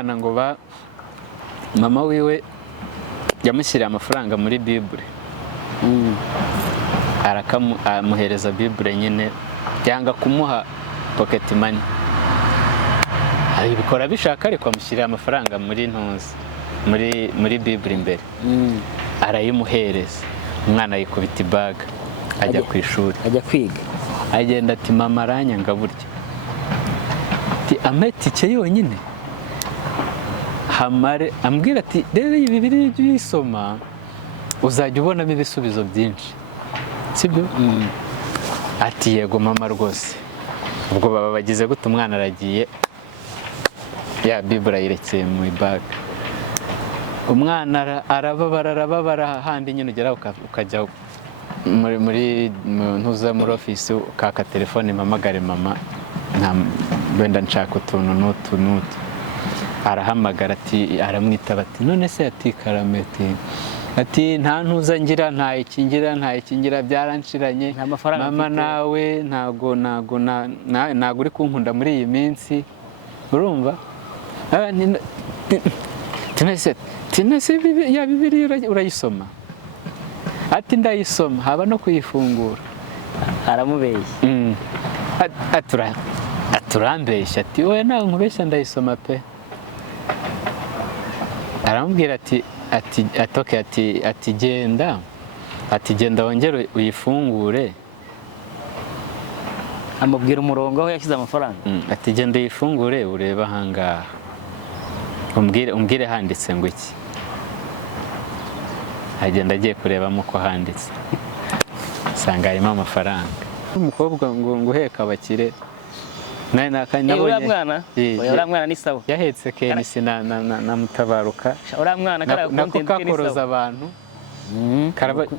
mwana ngo mama wiwe yamushyiriye amafaranga muri Bible. Amuhereza Bible nyine yanga kumuha pocket money. Abikora bishaka ariko amushyiriye amafaranga muri ntuzi muri Bible imbere. Arayimuhereza. Umwana yikubita ibaga ajya ku ishuri. Ajya kwiga. Agenda ati mama aranyanga burya. Ati ametike yonyine. Hamare ambwira ati rero ibi biri byisoma uzajya ubonamo ibisubizo byinshi. Sibyo? Ati yego mama rwose. Ubwo baba bagize gute umwana aragiye ya Bible ayirekeye mu ibaga. Umwana arababara handi nyine ugera ukajya muri ntuza muri office ukaka telefone mamagare mama wenda nshaka utuntu n'utu. Arahamagara ati aramwitaba ati none se ati Karameti ati nta ntuza ngira nta ikingira byaranshiranye mama nawe ntago uri kunkunda muri iyi minsi urumva tinese ya Bibiliya urayisoma ati ndayisoma haba no kuyifungura aramubeshya aturambeshya ati wowe nawe nkubeshya ndayisoma pe. Aramubwira ati genda wongere uyifungure. Amubwira umurongo aho yashyize amafaranga. Ati genda uyifungure ureba ahangaha umbwire handitse ngo iki. Agenda agiye kurebamo ko handitse usanga harimo amafaranga. Umukobwa ngo uheka abakire uriya mwana ni sawa yahetse Kenisi na Mutabaruka uriya mwana nako kakoroza abantu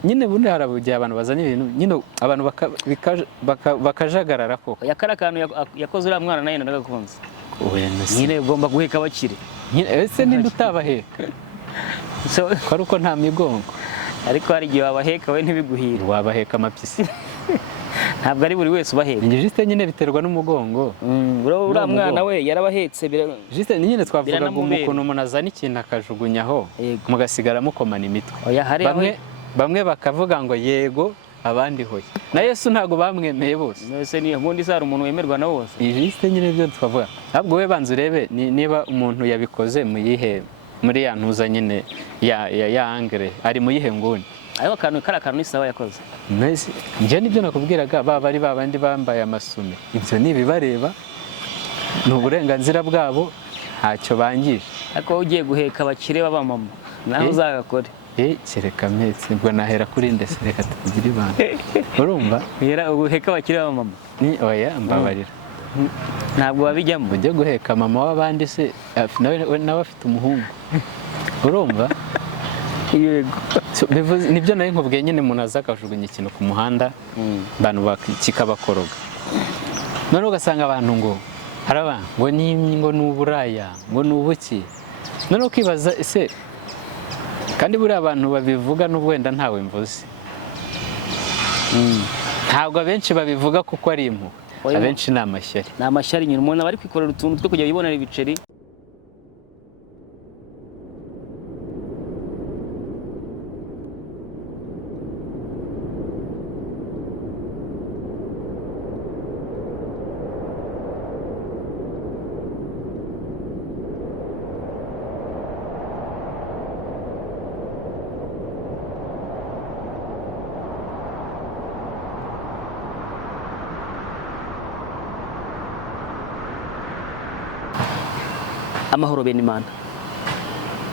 nyine bundi harabugiye abantu bazanye ibintu nyine abantu bakajagarara ko yakara kantu yakoze uriya mwana nayo ndagakunze nyine ugomba guheka abakire ese ninde utabaheka ko uko nta migongo ariko hari igihe wabaheka we ntibiguhire wabaheka amapyisi ntabwo ari buri wese ubaheka juste nyine biterwa n'umugongo uriya mwana we yarabahetse juste nyine twavuga ngo ukuntu umuntu azana ikintu akajugunyaho mugasigara mukomana imitwe bamwe bakavuga ngo yego abandi hoye na Yesu ntago bamwemeye bose nese ni ubundi sari umuntu wemerwa na bose juste nyine byo twavuga ahubwo we banze urebe niba umuntu yabikoze muyihe muri ya ntuza nyine ya angre ari muyihe nguni ayo kantu ni sawa yakoze nese nje nibyo nakubwiraga bari babandi bambaye amasume ibyo nibibareba ni uburenganzira bwabo ntacyo bangije ariko ugiye guheka abakire b'abamama naho uzagakore kereka metse ubwo nahera kuri ndese reka tugire ibanga urumva guheka abakire b'abamama ni oya mbabarira ntabwo babijyamo ujye guheka mama w'abandi se nawe afite umuhungu urumva yego nibyo nayo nkubwiye nyine umuntu aza akajugunya ikintu ku muhanda abantu kikabakoroga none ugasanga abantu ngo haraba ngo ni uburaya ngo ni ubuki none ukibaza ese kandi buriya abantu babivuga n'ubwenda ntawe mvuze ntabwo abenshi babivuga kuko ari impuhwe abenshi ni amashyari nyine umuntu aba ari kwikorera utuntu two kujya yibonera ibiceri amahoro bene Imana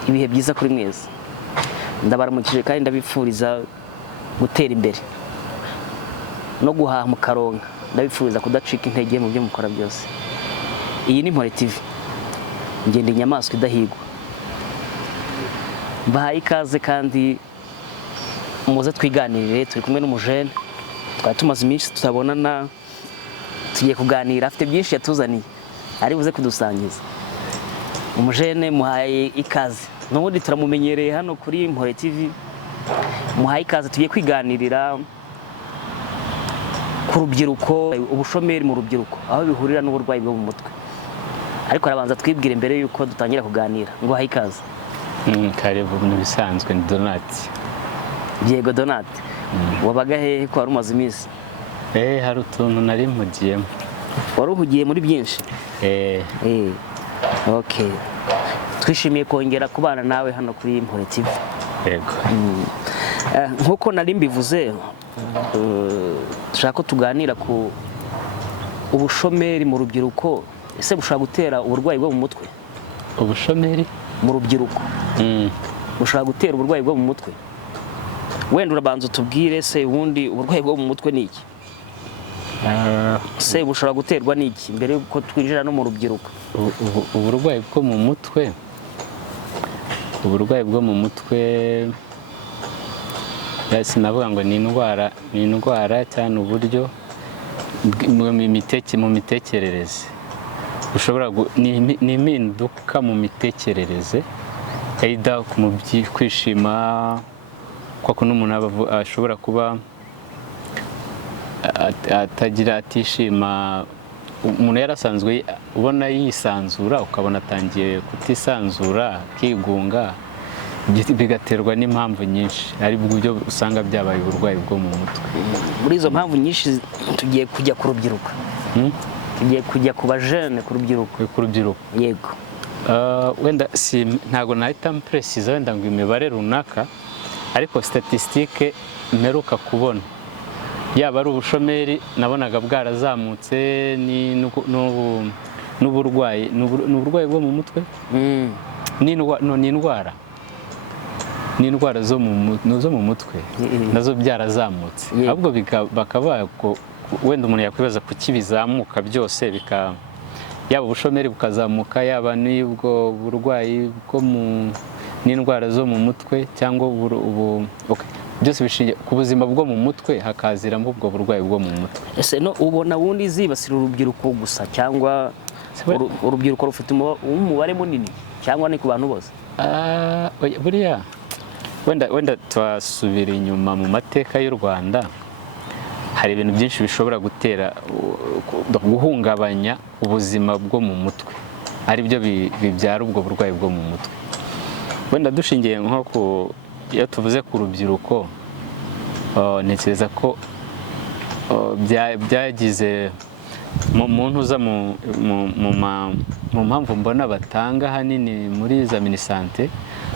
ibihe byiza kuri mwese ndabaramukije kandi ndabifuriza gutera imbere no guhaha mu karonka ndabifuriza kudacika intege mu byo mukora byose iyi ni Mpore TV ngende inyamaswa idahigwa mbahaye ikaze kandi muze twiganirire turi kumwe n'umujene twari tumaze iminsi tutabonana tugiye kuganira afite byinshi yatuzaniye ari buze kudusangiza umujene muhaye ikaze n'ubundi turamumenyereye hano kuri Mpore TV muhaye ikaze tugiye kwiganirira ku rubyiruko ubushomeri mu rubyiruko aho bihurira n'uburwayi bwo mu mutwe ariko arabanza twibwire mbere yuko dutangira kuganira ngo haye ikaze. Karibu mu bisanzwe ni Donat. Diego Donat, wabaga hehe ko wari umaze iminsi? Hari utuntu nari mpugiyemo. Wari uhugiye muri byinshi? Okay. Twishimiye kongera kubana nawe hano kuri Impore TV. Yego. Nkuko nari mbivuze, dushaka ko tuganira ku ubushomeri mu rubyiruko. Ese bushobora gutera uburwayi bwo mu mutwe? Ubushomeri mu rubyiruko bushobora gutera uburwayi bwo mu mutwe? Wenda urabanza utubwire se ubundi uburwayi bwo mu mutwe ni iki? Se bushobora guterwa n'iki mbere yuko twinjira no mu rubyiruko? Uburwayi bwo mu mutwe, uburwayi bwo mu mutwe sinavuga ngo ni indwara cyane uburyo mu mitekerereze ushobora ni impinduka mu mitekerereze, either mu kwishima kuko n'umuntu ashobora kuba atishima. Umuntu yarasanzwe ubona yisanzura ukabona atangiye kutisanzura, kigunga, bigaterwa n'impamvu nyinshi, ari bwo usanga byabaye uburwayi bwo mu mutwe. Muri izo mpamvu nyinshi tugiye kujya ku rubyiruko, tugiye kujya ku bajene, ku rubyiruko. Yego. Wenda ntago nahita mpresiza wenda ngo imibare runaka, ariko statistique mperuka kubona yaba ari ubushomeri nabonaga bwarazamutse n'uburwayi bwo mu mutwe, n'indwara zo mu mutwe nazo byarazamutse. Ahubwo bakaba wenda umuntu yakwibaza kuki bizamuka byose, yaba ubushomeri bukazamuka, yaba n'ubwo burwayi n'indwara zo mu mutwe, cyangwa byose bishingiye ku buzima bwo mu mutwe, hakaziramo ubwo burwayi bwo mu mutwe. Ese no ubona wundi zibasira urubyiruko gusa, cyangwa urubyiruko rufite umubare munini, cyangwa ni ku bantu bose? Buriya wenda twasubira inyuma mu mateka y'u Rwanda, hari ibintu byinshi bishobora gutera guhungabanya ubuzima bwo mu mutwe, ari byo bibyara ubwo burwayi bwo mu mutwe. Wenda dushingiye nko iyo tuvuze ku rubyiruko, ntekereza ko byagize muntu uza mu mpamvu mbona batanga ahanini muri za minisante,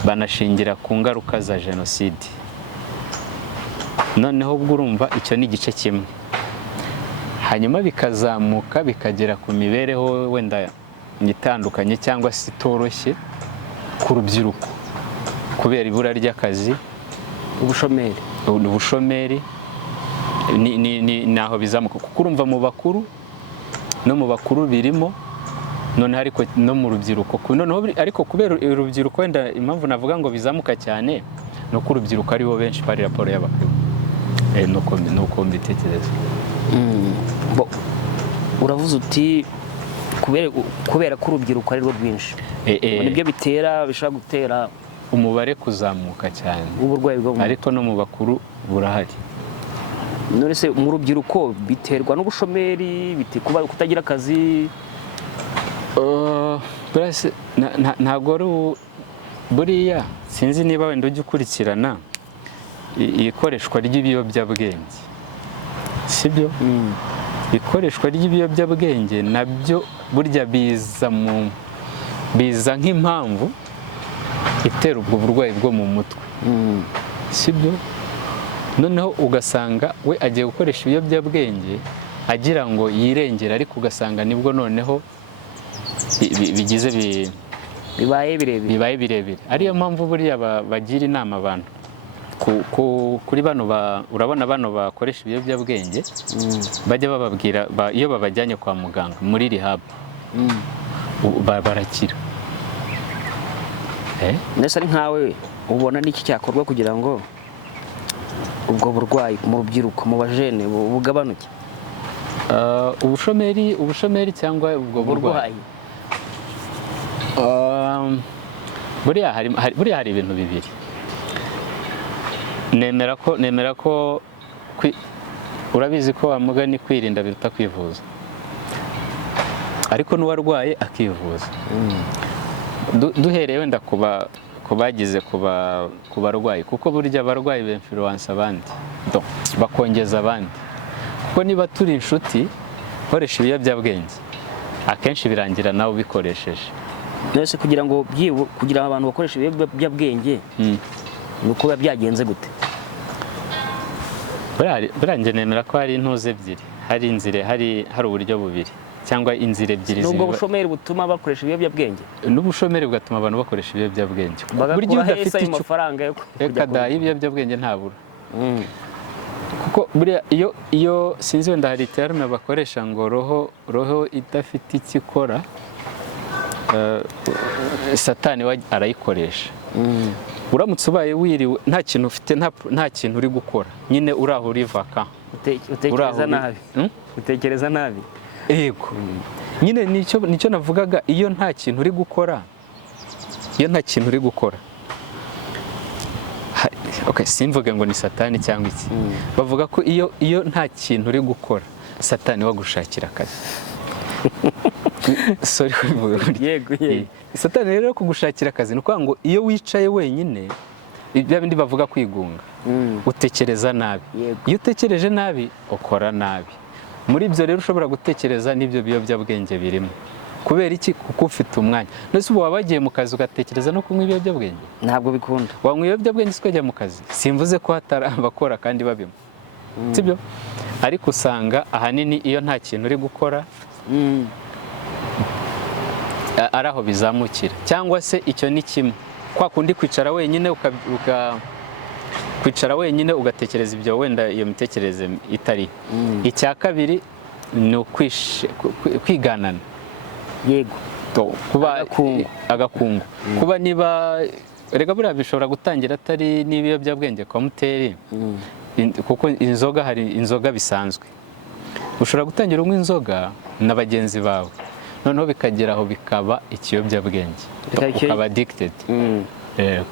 banashingira ku ngaruka za jenoside. Noneho ubwo urumva icyo ni igice kimwe, hanyuma bikazamuka bikagera ku mibereho wenda itandukanye cyangwa se itoroshye ku rubyiruko, kubera ibura ry'akazi, ubushomeri naho bizamuka, kuko urumva mu bakuru birimo, noneho ariko no mu rubyiruko, ariko kubera urubyiruko wenda impamvu navuga ngo bizamuka cyane no ku rubyiruko aribo benshi bari raporo y'abakuru, nuko mbitekereza. Uravuze uti kubera ko urubyiruko ari rwo rwinshi, nibyo bishobora gutera umubare kuzamuka cyane uburwayi bwo mu mutwe, ariko no mu bakuru burahari. None se mu rubyiruko biterwa n'ubushomeri, kutagira akazi? Ntabwo buriya sinzi niba wenda ujya ukurikirana ikoreshwa ry'ibiyobyabwenge, sibyo? Ikoreshwa ry'ibiyobyabwenge nabyo burya biza nk'impamvu itera ubwo burwayi bwo mu mutwe, sibyo? Noneho ugasanga we agiye gukoresha ibiyobyabwenge agira ngo yirengere, ariko ugasanga nibwo noneho bibaye birebire. Ariyo mpamvu buriya bagira inama abantu kuri bano urabona bano bakoresha ibiyobyabwenge, bajya bababwira iyo babajyanye kwa muganga muri rehab barakira. Nese ari nkawe ubona n'iki cyakorwa kugira ngo ubwo burwayi mu rubyiruko, mu bajene bugabanuke? Ubushomeri cyangwa ubwo burwayi, buriya hari ibintu bibiri. Nemera ko urabizi ko amugani kwirinda biruta kwivuza. ariko n'uwarwaye akivuza. Duhereye wenda kubagize ku barwayi, kuko burya abarwayi b'influence abandi bakongeza abandi, kuko niba turi inshuti nkoresha ibiyobyabwenge akenshi birangira nawe ubikoresheje. Nese kugira ngo abantu bakoresha ibiyobyabwenge ni uko biba byagenze gute? Buriya njye nemera ko hari intuze ebyiri, hari inzira, hari uburyo bubiri cyangwa inzira ebyiri. Nubwo ubushomeri butuma bakoresha ibiyobyabwenge, n'ubushomeri bugatuma abantu bakoresha ibiyobyabwenge. Burya udafite amafaranga yo kujya kujya ibiyobyabwenge ntabura. Kuko buriya iyo sinzi wenda hari terme bakoresha ngo roho idafite icyo ikora, satani arayikoresha. Uramutse ubaye wiriwe nta kintu ufite, nta kintu uri gukora, nyine uri aho uri vaka, utekereza nabi. Yego, nyine nicyo navugaga, iyo nta kintu uri gukora, okay, simvuge ngo ni satani cyangwa iki, bavuga ko iyo nta kintu uri gukora, satani wagushakira akazi. Sorry kubivuga gutya. Yego. Satani rero kugushakira akazi ni ukuvuga ngo iyo wicaye wenyine, ibyo bindi bavuga kwigunga, utekereza nabi. Iyo utekereje nabi ukora nabi. Muri ibyo rero ushobora gutekereza n'ibyo biyobyabwenge birimo. Kubera iki? Kuko ufite umwanya. Nese ubu wabagiye mu kazi ugatekereza no kunywa ibiyobyabwenge? Ntabwo bikunda. Wanywa ibiyobyabwenge ukajya mu kazi? Simvuze ko hatari abakora kandi babimo, sibyo? Ariko usanga ahanini iyo nta kintu uri gukora ari aho bizamukira. Cyangwa se icyo ni kimwe, kwa kundi kwicara wenyine ugatekereza ibyo wenda iyo mitekerereze itari. Icya kabiri ni kwiganana. Yego, kuba agakungu. Kuba niba rega buriya bishobora gutangira atari n'ibiyobyabwenge kwa muteri, kuko inzoga, hari inzoga bisanzwe. Ushobora gutangira unywa inzoga na bagenzi bawe, noneho bikagera aho bikaba ikiyobyabwenge, ukaba addicted. Yego,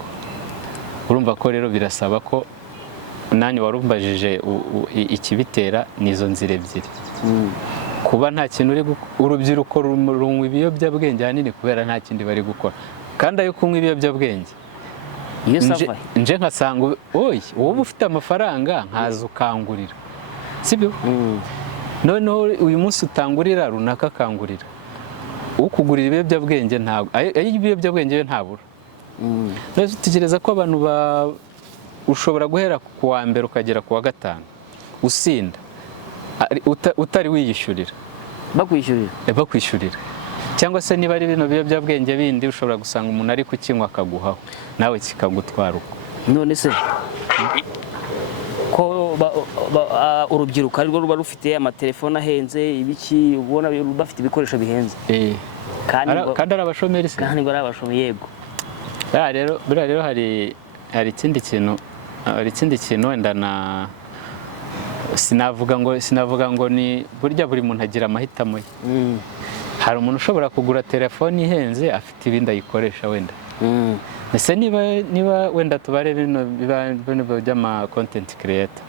urumva ko rero birasaba ko nani warumbajije ikibitera n'izo nzira ebyiri. Kuba nta kintu uri urubyiruko runywa ibiyobyabwenge ahanini kubera nta kindi bari gukora, kandi ayo kunywa ibiyobyabwenge nje nkasanga wowe ufite amafaranga nkaza ukangurira, sibyo? Noneho uyu munsi utangurira runaka akangurira, ukugurira ibiyobyabwenge ntabwo ibiyobyabwenge yo ntabura. Tekereza ko abantu ushobora guhera ku wa mbere ukagera ku wa gatanu usinda utari wiyishyurira, bakwishyurira. Cyangwa se niba ari bino biyobyabwenge bindi ushobora gusanga umuntu ari kukinywa akaguhaho nawe kikagutwara uko. None se ko urubyiruko arirwo ruba rufite amatelefone ahenze, ibiki, ubona bafite ibikoresho bihenze, kandi ari abashomeri se? Kandi ngo ari abashomeri. Yego. Buriya rero hari ikindi kintu wenda sinavuga ngo ni burya buri muntu agira amahitamo ye. Hari umuntu ushobora kugura telefone ihenze afite ibindi ayikoresha wenda. Ese niba wenda tubare bino by'ama content creator,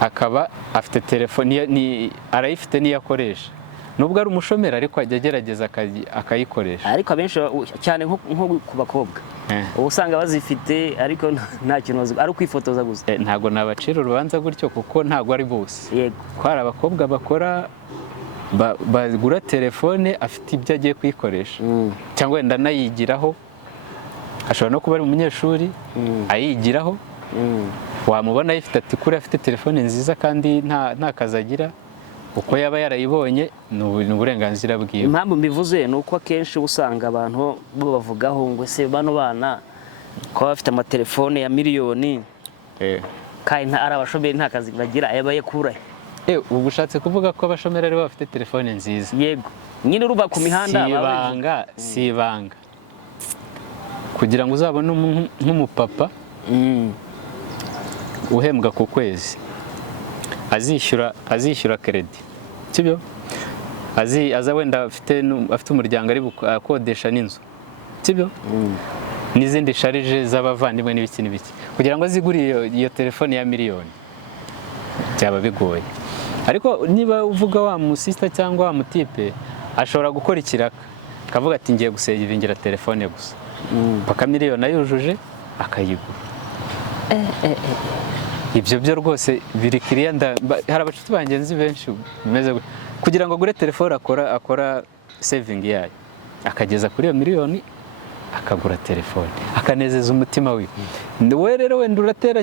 akaba afite telefone arayifite niyo akoresha, nubwo ari umushomeri ariko ajya agerageza akayikoresha. Ariko abenshi cyane nko ku bakobwa ubu usanga bazifite ariko nta kintu ari kwifotoza gusa. Ntabwo nabacira urubanza gutyo kuko ntabwo ari bose. Yego, ko hari abakobwa bakora bagura telefone afite ibyo agiye kuyikoresha, cyangwa wenda anayigiraho. Ashobora no kuba ari umunyeshuri ayigiraho, wamubona ayifite ati kuri afite telefone nziza kandi nta kazi agira, uko yaba yarayibonye ni uburenganzira bwiwe. Impamvu mbivuze ni uko akenshi usanga abantu bo bavugaho ngo ese bano bana ko bafite amatelefone ya miliyoni kandi ari abashomeri nta kazi bagira, ayabaye kure. Ubu ushatse kuvuga ko abashomeri aribo bafite telefone nziza? Yego, nyine uruba ku mihanda si ibanga kugira ngo uzabone nk'umupapa uhembwa ku kwezi azishyura credit, sibyo? Aza wenda afite umuryango ari akodesha n'inzu, sibyo? N'izindi sharije z'abavandimwe n'ibiki kugira ngo azigure iyo telefone ya miliyoni byaba bigoye. ariko niba uvuga wa musista cyangwa wa mutipe ashobora gukora ikiraka akavuga ati ngiye gusevingira telefone gusa paka miliyoni ayujuje akayigura. Ibyo byo rwose biri kiriya hari abacuti banjye nzi benshi bimeze kugira ngo agure telefone akora saving yayo akageza kuri iyo miliyoni akagura telefone akanezeza umutima we. We rero wenda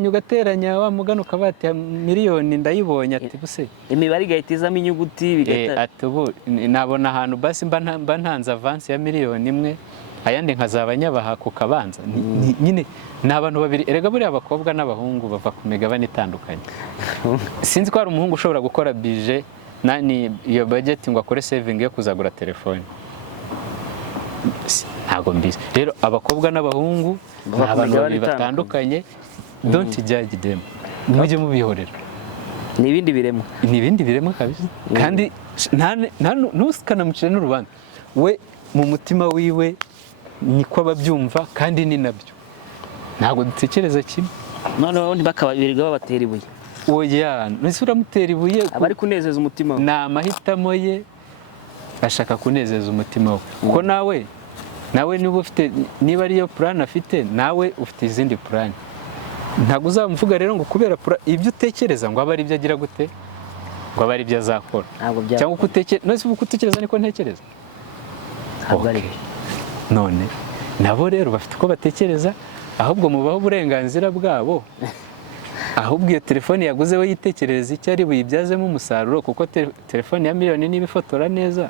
ugateranya wa mugano ukabati miliyoni ndayibonye ati buse imibare igahita izamo inyuguti bigata ati ubu nabona ahantu basi mba ntanze avance ya miliyoni imwe ayandi nkazaba nyabaha ku kabanza. Nyine ni abantu babiri erega buriya abakobwa n'abahungu bava ku migabane itandukanye. Sinzi ko hari umuhungu ushobora gukora budget nani iyo budget ngo akore saving yo kuzagura telefone, ntago mbizi. Rero abakobwa n'abahungu ni abantu babiri batandukanye, don't judge them, mujye mubihorera. ni ibindi biremwa kabisa. Kandi ntusikanamucire n'urubanza, we mu mutima wiwe niko ababyumva kandi ni nabyo, ntabwo dutekereza kimwe. noneho ntibakabirirwa babatera ibuye. Oya, nese uramutera ibuye abari kunezeza umutima we, ni amahitamo ye, ashaka kunezeza umutima we. Kuko nawe niba ariyo plan afite, nawe ufite izindi plan. Ntabwo uzamuvuga rero ngo kubera ibyo utekereza ngo abe ari ibyo agira gute, ngo abe ari ibyo azakora, cyangwa uko utekereza niko ntekereza. None nabo rero bafite uko batekereza, ahubwo mubaho uburenganzira bwabo. Ahubwo iyo telefone yaguze we yitekerereza icyo ari buyibyazemo umusaruro, kuko telefone ya miliyoni niba ifotora neza,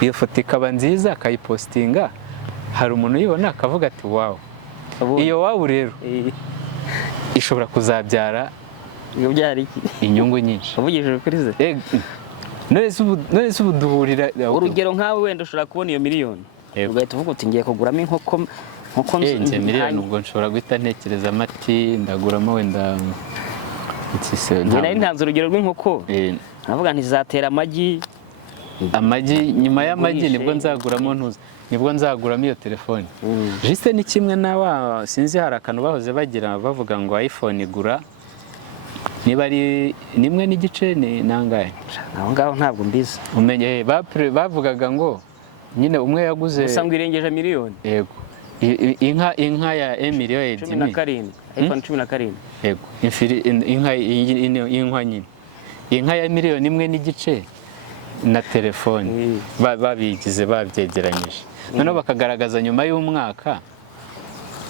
iyo foto ikaba nziza akayipostinga, hari umuntu uyibona akavuga ati wawu. Iyo wawu rero ishobora kuzabyara inyungu nyinshi. uvugishije kuri ze none ubu duhurira urugero nkawe wenda ushobora kubona iyo miliyoni ugahita uvuga uti ngiye kuguramo inkoko nze miliyoni, ubwo nshobora guhita ntekereza amati ndaguramo wenda nari ntanze urugero rw'inkoko, navuga ntizatera amagi, nyuma y'amagi nibwo nzaguramo iyo telefone. Juste ni kimwe sinzi hari akantu bahoze bagira bavuga ngo iPhone igura niba ari nimwe n'igice ni nangahe, aho ngaho ntabwo mbizi. Umenye bavugaga ngo nyine umwe yaguze usanga irengeje miliyoni. Yego, inka ya miliyoni 17, iPhone 17. Yego, inka nyine inka ya miliyoni imwe n'igice na telefone babyegeranyije. Noneho bakagaragaza nyuma y'umwaka,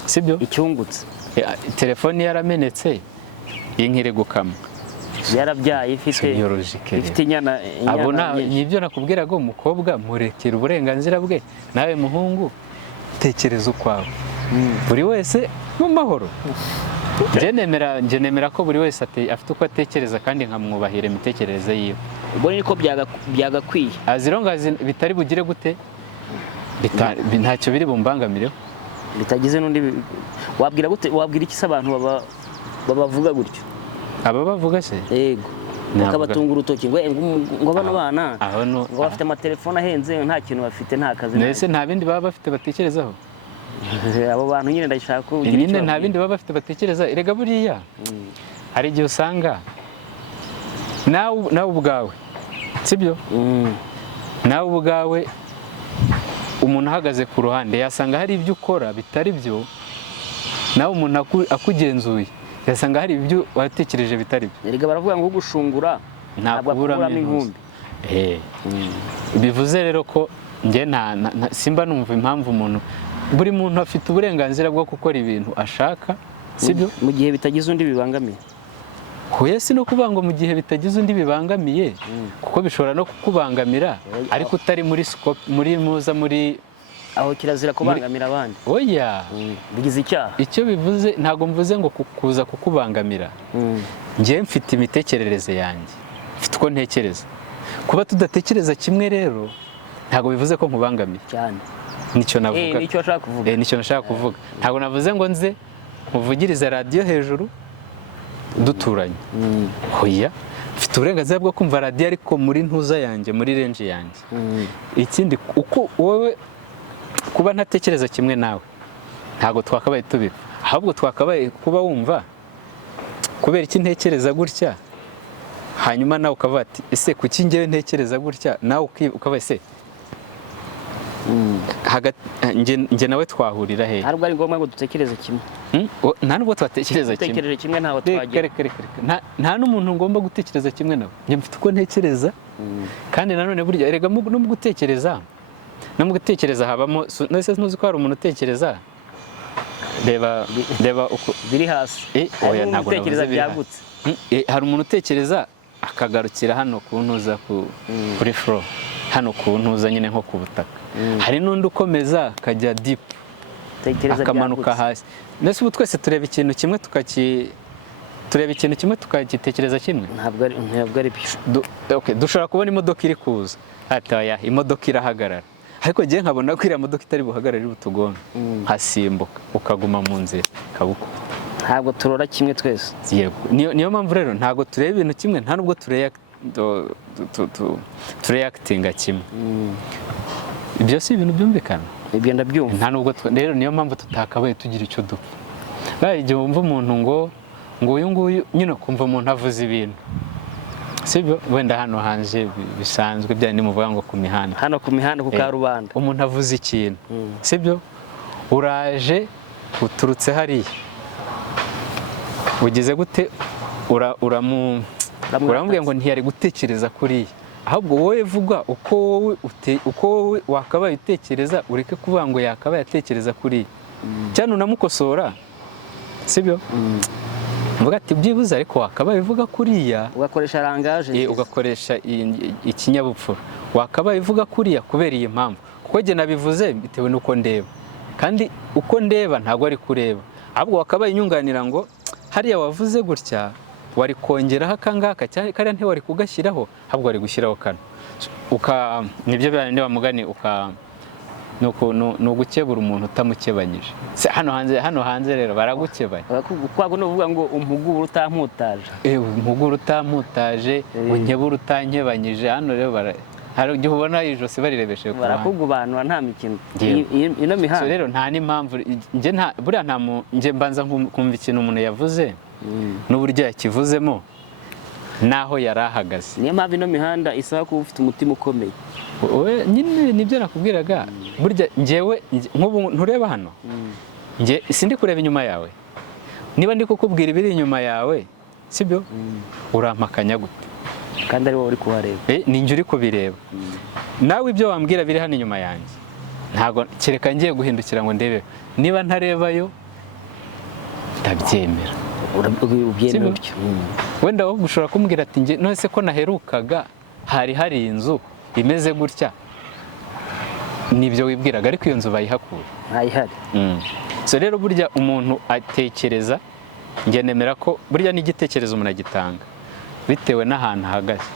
sibyo icyungutse, telefone yaramenetse, inka iri gukama, yarabyaye ifite inyana. Nibyo nakubwiraga, umukobwa murekera uburenganzira bwe, nawe muhungu tekereza ukwawe, buri wese mu mahoro. Njye nemera ko buri wese afite uko atekereza kandi nkamwubahira imitekerereze yiwe. Ubwo niko byagakwiye, azirongazi bitari bugire gute, ntacyo biri bumbangamireho, bitagize n'undi. Wabwira iki se abantu babavuga gutyo? Aba bavuga se yego, bakabatunga urutoki ngo bano bana ngo bafite amatelefone ahenze, nta kintu bafite, nta kazi. Nese nta bindi baba bafite batekerezaho. Abo bantu nyine ndashaka ko nyine nta bindi baba bafite batekereza. Erega buriya hari igihe usanga nawe ubwawe, sibyo, nawe ubwawe umuntu ahagaze ku ruhande yasanga hari ibyo ukora bitari byo, nawe umuntu akugenzuye yasanga hari ibyo watekereje bitari byo. Erega baravuga ngo ugushungura ntabwo akuramo inkumbi. Bivuze rero ko njye simba numva impamvu buri muntu afite uburenganzira bwo gukora ibintu ashaka, sibyo, mu gihe bitagize undi bibangamiye. Huye si no kuvuga ngo mu gihe bitagize undi bibangamiye, kuko bishobora no kukubangamira ariko utari muri scope, muri aho kirazira kubangamira abandi. Oya, bigize icyaha. Icyo bivuze ntabwo mvuze ngo kuza kukubangamira. Njye mfite imitekerereze yanjye, mfite uko ntekereza. Kuba tudatekereza kimwe rero ntabwo bivuze ko nkubangamiye cyane. Nicyo navuga. Nicyo nashaka kuvuga. Nicyo nashaka kuvuga. Ntabwo navuze ngo nze nkuvugiriza radio hejuru duturanye. Hoya, mfite uburenganzira bwo kumva radio ariko muri ntuza yanjye, muri range yanjye. Ikindi uko wowe kuba ntatekereza kimwe nawe ntabwo twakabaye tubiba, ahubwo twakabaye kuba wumva kubera iki ntekereza gutya hanyuma nawe ukavuga ati ese kuki njyewe ntekereza gutya, nawe ukavuga ese njye nawe twahurira he? ntabwo ari ngombwa ngo dutekereze kimwe. Nta nubwo twatekereza kimwe. dutekereje kimwe ntaho twagera. Nta n'umuntu ngomba gutekereza kimwe nawe. Njye mfite uko ntekereza, kandi nanone burya erega no mu gutekereza habamo, nose ntuzi ko hari umuntu utekereza reba uko biri hasi. Oya, ntabwo gutekereza byagutse. Hari umuntu utekereza akagarukira hano ku ntuza kuri floor, hano ku ntuza nyine nko ku butaka. Hari n'undi ukomeza akajya deep, akamanuka hasi. Nese ubu twese tureba ikintu kimwe tukagitekereza kimwe? Ntabwo ari byo. Okay, dushobora kubona imodoka iri kuza, oya imodoka irahagarara, ariko njye nkabona ko iriya modoka itari buhagarare iri butugonga, hasimbuka ukaguma mu nzira kabuko. Ntabwo turora kimwe twese. Yego, niyo mpamvu rero ntabwo tureba ibintu kimwe, nta nubwo tureactinga kimwe. Ibyo si ibintu byumvikana. Ibyo ndabyumva. Nta nubwo rero niyo mpamvu tutakabaye tugira icyo dupfa. Igihe wumva umuntu ngo uyu nguyu nyine kumva umuntu avuze ibintu, sibyo wenda hano hanze bisanzwe bya nimuvuga ngo ku mihanda, hano ku mihanda ku karubanda umuntu avuze ikintu, sibyo uraje uturutse hariya ugize gute, uramubwira ngo ntiyari gutekereza kuriya, ahubwo wowe vuga uko wowe wakabaye utekereza, ureke kuvuga ngo yakabaye atekereza kuriya, cyane unamukosora, sibyo uvuga ati byibuze ariko wakabaye uvuga kuriya, ugakoresha rangaje, ugakoresha ikinyabupfura, wakabaye uvuga kuriya kubera iyi mpamvu, kuko njye nabivuze bitewe n'uko ndeba, kandi uko ndeba ntabwo ari kureba, ahubwo wakabaye inyunganira ngo hariya wavuze gutya wari kongeraho akangaka kariya ntiwari kugashyiraho, ahubwo wari gushyiraho kano, nibyo bane bamugani ni ugukebura umuntu utamukebanyije. Hano hanze rero baragukebanya, kwako no uvuga ngo umpugura utamputaje, umpugura utamputaje, unkebura utankebanyije. Hano rero hari igihe ubona ijosi barirebeshe ku ruhande, barakugubanura nta mikino ino mihanda. Rero nta n'impamvu njye mbanza kumva ikintu umuntu yavuze n'uburyo yakivuzemo naho yari ahagaze. Niyo mpamvu ino mihanda isaba kuba ufite umutima ukomeye. Nyine nibyo nakubwiraga, burya njyewe nk'ubu ntureba hano, njye sindi kureba inyuma yawe, niba ndi kukubwira ibiri inyuma yawe, sibyo urampakanya gute? Kandi ari wowe uri kuhareba. Ni njye uri kubireba. Nawe ibyo wambwira biri hano inyuma yanjye, ntabwo kereka ngiye guhindukira ngo ndebe, niba ntarebayo ndabyemera. Ubyemera utyo. Wenda wowe ushobora kumbwira ati njye none se ko naherukaga hari inzu imeze gutya, nibyo wibwiraga, ariko iyo nzu bayihakura ntayihari. So rero burya umuntu atekereza, njye nemera ko burya n'igitekerezo umuntu agitanga bitewe n'ahantu ahagaze.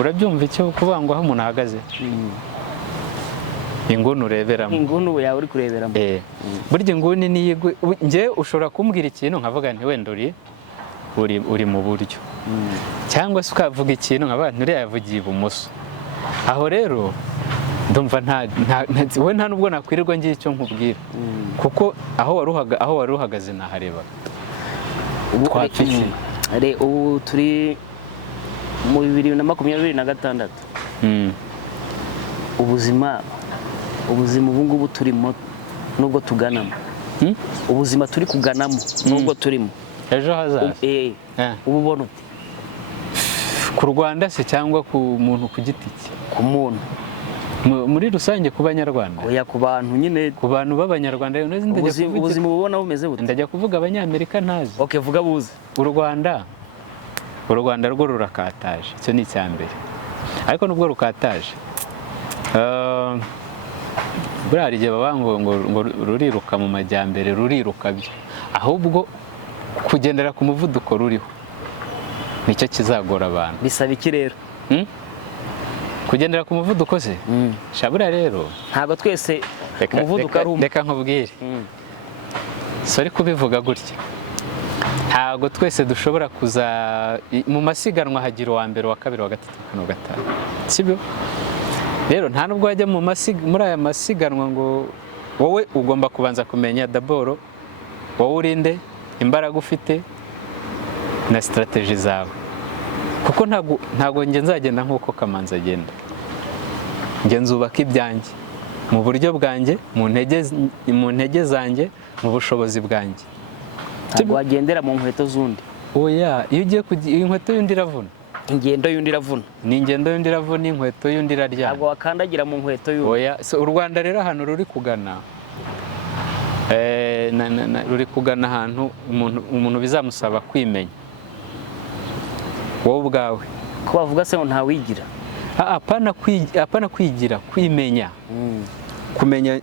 Urabyumva icyo kuvuga ngo aho umuntu ahagaze, inguni ureberamo, inguni yawe uri kureberamo. burya inguni niyigwe, njye ushobora kumbwira ikintu nkavuga nti wenda uri mu buryo, cyangwa se ukavuga ikintu nkavuga nti uriya yavugiye ibumoso. Aho rero ndumva we nta nubwo nakwirirwa ngira icyo nkubwira, kuko aho wari uhagaze nahareba. Ubu turi mu 2026. ubuzima ubu ngubu turimo nubwo tuganamo, ubuzima turi kuganamo nubwo turimo ejo hazaza, ubu ubona ute ku Rwanda se cyangwa ku muntu ku giti cye? Ku muntu muri rusange, ku banyarwanda, oya ku bantu nyine, ku bantu b'abanyarwanda. ubuzima ubona bumeze bute? Ndajya kuvuga abanyamerika ntazi. Okay, vuga buze. u Rwanda rwo rurakataje, icyo ni icya mbere, ariko nubwo rukataje, buriya hari igihe baba ngo ruriruka mu majyambere, ruriruka byo, ahubwo kugendera ku muvuduko ruriho nicyo kizagora abantu. Bisaba iki rero? Kugendera ku muvuduko se? Shabura rero ntabwo twese umuvuduko ari umwe. Reka nkubwire, sorry kubivuga gutya, ntabwo twese dushobora kuza mu masiganwa, hagira uwa mbere, uwa kabiri, uwa gatatu, uwa gatanu, sibyo? Rero nta nubwo wajya muri aya masiganwa ngo wowe ugomba kubanza kumenya daboro wowe urinde, imbaraga ufite, na sitarateji zawe, kuko ntabwo njye nzagenda nk'uko Kamanzi agenda. Njye nzubaka ibyanjye mu buryo bwanjye, mu ntege zanjye, mu bushobozi bwanjye. ntabwo wagendera mu nkweto z'undi. Oya, iyo ugiye inkweto y'undi iravuna, ingendo y'undi iravuna. ni ingendo y'undi iravuna, inkweto y'undi iraryana. ntabwo wakandagira mu nkweto y'undi. Oya, u Rwanda rero ahantu ruri kugana, ruri kugana ahantu umuntu bizamusaba kwimenya wowe ubwawe. ko bavuga se ngo ntawigira. Apana kwigira, kwimenya. kumenya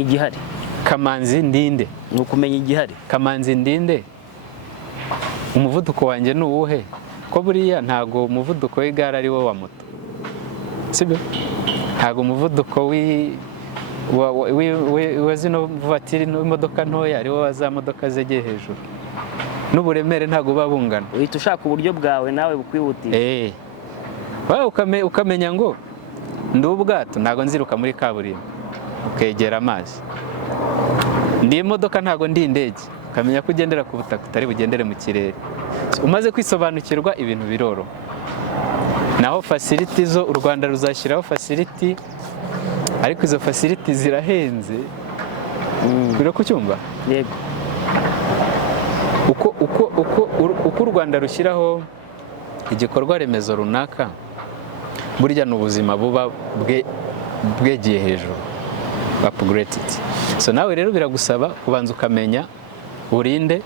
igihari. Kamanzi ndinde, ni ukumenya igihari. Kamanzi ndinde, umuvuduko wanjye ni uwuhe? Ko buriya ntago umuvuduko w'igare ari wo wa moto, sibyo? Ntago umuvuduko wa zino vatiri n'imodoka ntoya ari wo wa za modoka zegeye hejuru, n'uburemere ntago buba bungana. Uhita ushaka uburyo bwawe nawe bukwihutira. Ukamenya ngo ndi ubwato, ntago nziruka muri kaburimbo ukegera amazi. Ndi imodoka, ntago ndi indege, ukamenya ko ugendera ku butaka utari bugendere mu kirere. Umaze kwisobanukirwa ibintu biroro. Naho facility zo u Rwanda ruzashyiraho facility, ariko izo facility zirahenze. Biro kucyumva? Yego. Uko u Rwanda rushyiraho igikorwa remezo runaka, burya n'ubuzima buba bwegiye hejuru, upgraded. So nawe rero biragusaba kubanza ukamenya urinde,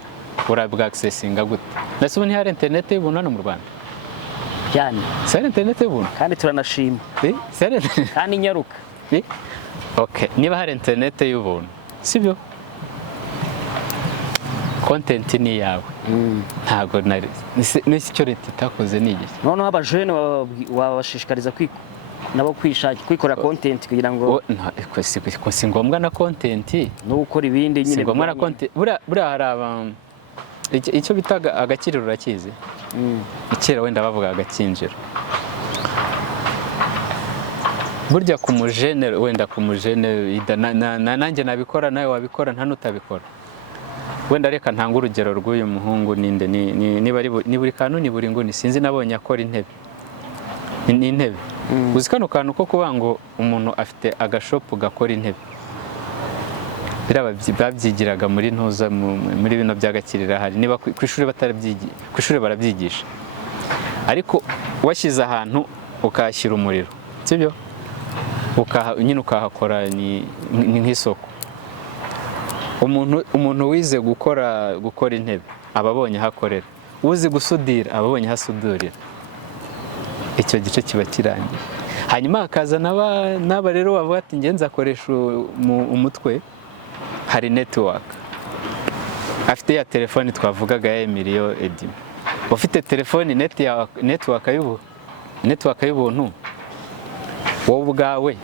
urabwa accessinga gute. Nase ubu ntihari internet y'ubuntu hano mu Rwanda cyane. Sari internet y'ubuntu kandi turanashima. Kandi nyaruka. Okay, niba hari internet y'ubuntu, sibyo? Content ni yawe. Ntago n'isi cyo leta itakoze n'igihe. Noneho abajene wabashishikariza nabo kwikorera content kugira ngo si ngombwa na content no gukora ibindi nyine. Si ngombwa na content. Buriya hari icyo bitaga agakiriro, urakizi? Ikera wenda bavuga agakinjiro. Burya ku mujene, wenda ku mujene nanjye nabikora, nawe wabikora, nta nutabikora. Wenda reka ntanga urugero rw'uyu muhungu ninde, ni buri kantu ni buri nguni, sinzi nabonye akora intebe. Ni intebe. Uzi kano kantu ko kuba ngo umuntu afite agashopu gakora intebe. Babyigiraga muri ntuza, muri bino by'agakiriro hari. Niba ku ishuri batarabyigiye, ku ishuri barabyigisha. Ariko washyize ahantu ukahashyira umuriro, sibyo? Nyine ukahakora ni nk'isoko. Umuntu wize gukora intebe ababonye hakorera, uzi gusudira ababonye hasudurira. Icyo gice kiba kirangiye. Hanyuma hakaza n'aba rero bavuga ati ngenzi akoresha umutwe, hari network. Afite ya telefone twavugaga ya Emilio Edim. Ufite telefone network y'ubuntu, wowe ubwawe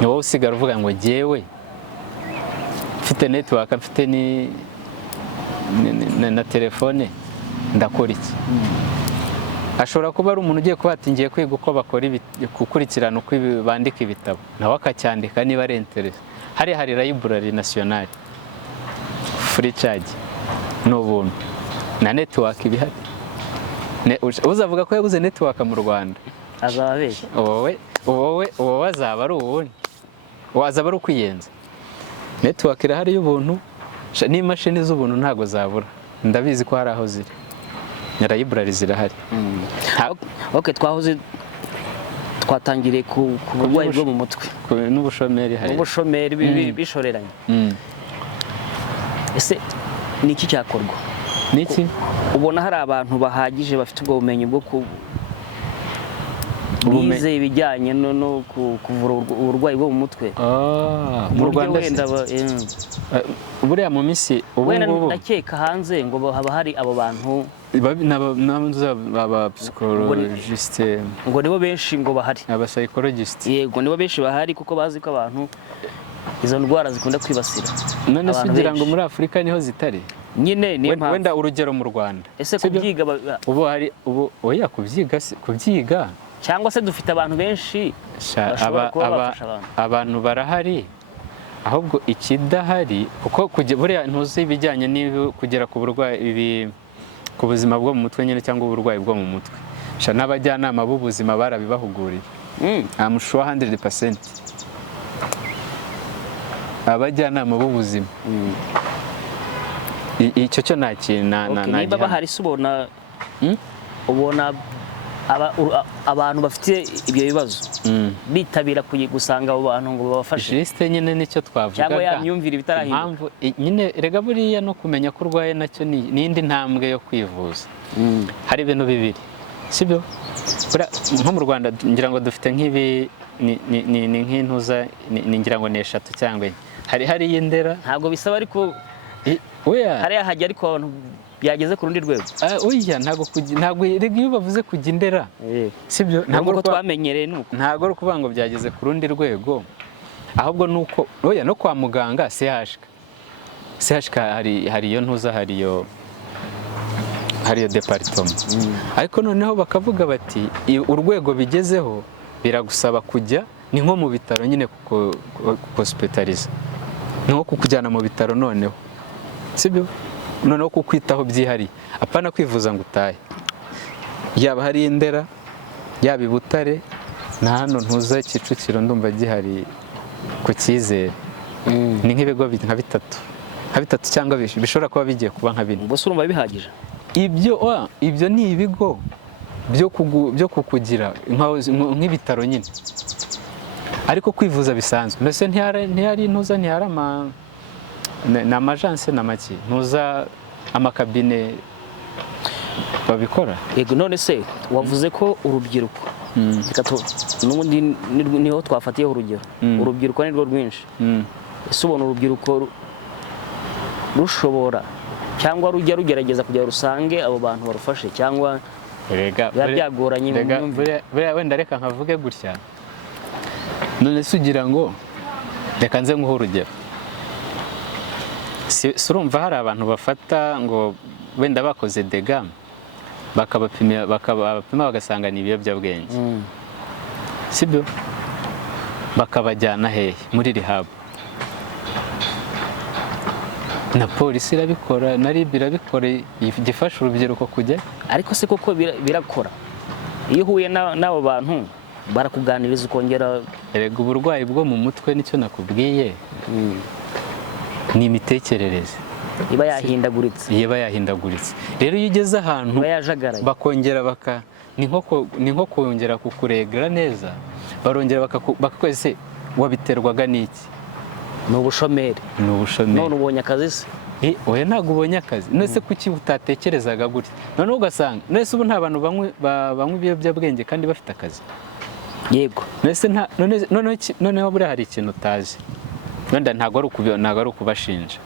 ni wowe usigara uvuga ngo jyewe mfite network, mfite na telefone, ndakora iki? Ashobora kuba ari umuntu ugiye kuba ati ngiye kwiga uko bakora gukurikirana uko bandika ibitabo, nawe akacyandika niba ari interest. Hari library nationale free charge, n'ubuntu na network ibihari. Uzavuga ko yaguze network mu Rwanda, azababeshya. wowe azaba ari ubundi, wazaba ari ukwiyenza. Network irahari y'ubuntu, n'imashini z'ubuntu ntago zabura. Ndabizi ko hari aho ziri, na library zirahari. Okay, twatangiriye ku burwayi bwo mu mutwe n'ubushomeri. Hari ubushomeri bishoreranye. Ese ni iki cyakorwa? Niki ubona hari abantu bahagije bafite ubwo bumenyi bwo bize ibijyanye no kuvura uburwayi bwo mu mutwe? Mu Rwanda buriya mu minsi ubu ngubu ndakeka hanze ngo haba hari abo bantu aba psychologiste, ngo nibo benshi ngo bahari, aba psychologiste. Yego, nibo benshi bahari kuko bazi ko abantu izo ndwara zikunda kwibasira. None se ugira ngo muri Afurika niho zitari? Nyine niyo mpamvu. Wenda urugero mu Rwanda. Ese kubyiga oya kubyiga cyangwa se dufite abantu benshi bashobora kuba bafasha abantu barahari, ahubwo ikidahari kuko buriya ntuzi ibijyanye kugera ku burwayi ku buzima bwo mu mutwe nyine cyangwa uburwayi bwo mu mutwe n'abajyanama b'ubuzima barabibahuguriye. I'm sure 100%. Abajyanama b'ubuzima icyo cyo nta kintu niba bahari se ubona abantu bafite ibyo bibazo bitabira gusanga abo bantu ngo babafashe. Juste nyine nicyo twavugaga cyangwa ya myumvire bitarahinduka. Impamvu nyine rega buriya no kumenya ko urwaye nacyo ni indi ntambwe yo kwivuza. Hari ibintu bibiri sibyo nko mu Rwanda ngira ngo dufite nk'ibi ni nk'intuza ngira ngo ni 3 cyangwa hari y'Indera ntabwo bisaba ariko hariya hajya ariko abantu byageze ku rundi rwego. Oya ntabwo iyo bavuze kujya Indera sibyo ntabwo twamenyereye nuko ntabwo ari ukuvuga ngo byageze ku rundi rwego, ahubwo nuko oya no kwa muganga CHK hari iyo ntuza hari iyo department ariko noneho bakavuga bati urwego bigezeho biragusaba kujya ni nko mu bitaro nyine hospitalize ni nko kukujyana mu bitaro noneho sibyo noneho kukwitaho byihariye apana kwivuza ngo utahe. Yaba hari Indera yaba i Butare na hano ntuza Kicukiro ndumva gihari ku Cyizere ni nk'ibigo nka bitatu cyangwa bishobora kuba bigiye kuba nka 4. Ubwo urumva bihagije ibyo ni ibigo byo kukugira nk'ibitaro nyine ariko kwivuza bisanzwe mbese ntihari ntuza ntihari na amagence na make ntuza amakabine babikora. Yego none se wavuze ko urubyiruko n'ubundi niho twafatiyeho urugero urubyiruko nirwo rwinshi ese ubona urubyiruko rushobora cyangwa rujya rugerageza kugira rusange abo bantu barufashe cyangwa byagoranye mu myumvire? Wenda reka nkavuge gutya none se ugira ngo reka nze nguhe urugero urumva hari abantu bafata ngo wenda bakoze dega bakabapima bagasanga ni ibiyobyabwenge sibyo bakabajyana hehe muri rehab na polisi irabikora na RIB irabikora igifasha urubyiruko kujya. Ariko se koko birakora iyo uhuye n'abo bantu barakuganiriza ukongera erega uburwayi bwo mu mutwe nicyo nakubwiye ni imitekerereze iba yahindaguritse rero iyo ugeze ahantu bakongera ni nko kongera kukuregera neza barongera bakakwese wabiterwaga n'iki? Ni ubushomeri none ubonye akazi se? Oya ntabwo ubonye akazi none se kuki utatekerezaga gutya noneho ugasanga none se ubu nta bantu banywa ibiyobyabwenge kandi bafite akazi? Yego noneho buriya hari ikintu utazi wenda ntabwo ari ukubashinja.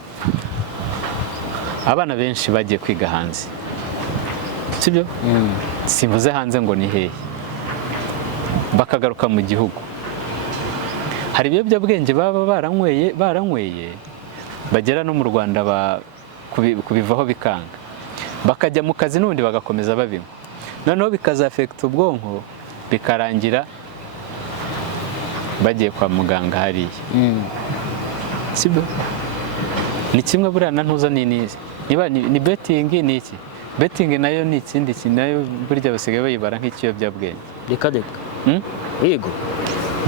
Abana benshi bagiye kwiga hanze sibyo simvuze hanze ngo ni hehe bakagaruka mu gihugu hari ibiyobyabwenge baba baranyweye bagera no mu Rwanda kubivaho bikanga bakajya mu kazi n'ubundi bagakomeza babinywa noneho bikazafekta ubwonko bikarangira bagiye kwa muganga hariya sibyo ni kimwe buriya na ntuza ni betting ni iki? Betting nayo ni ikindi kintu nayo burya basigaye bayibara nk'ikiyobyabwenge. Reka yego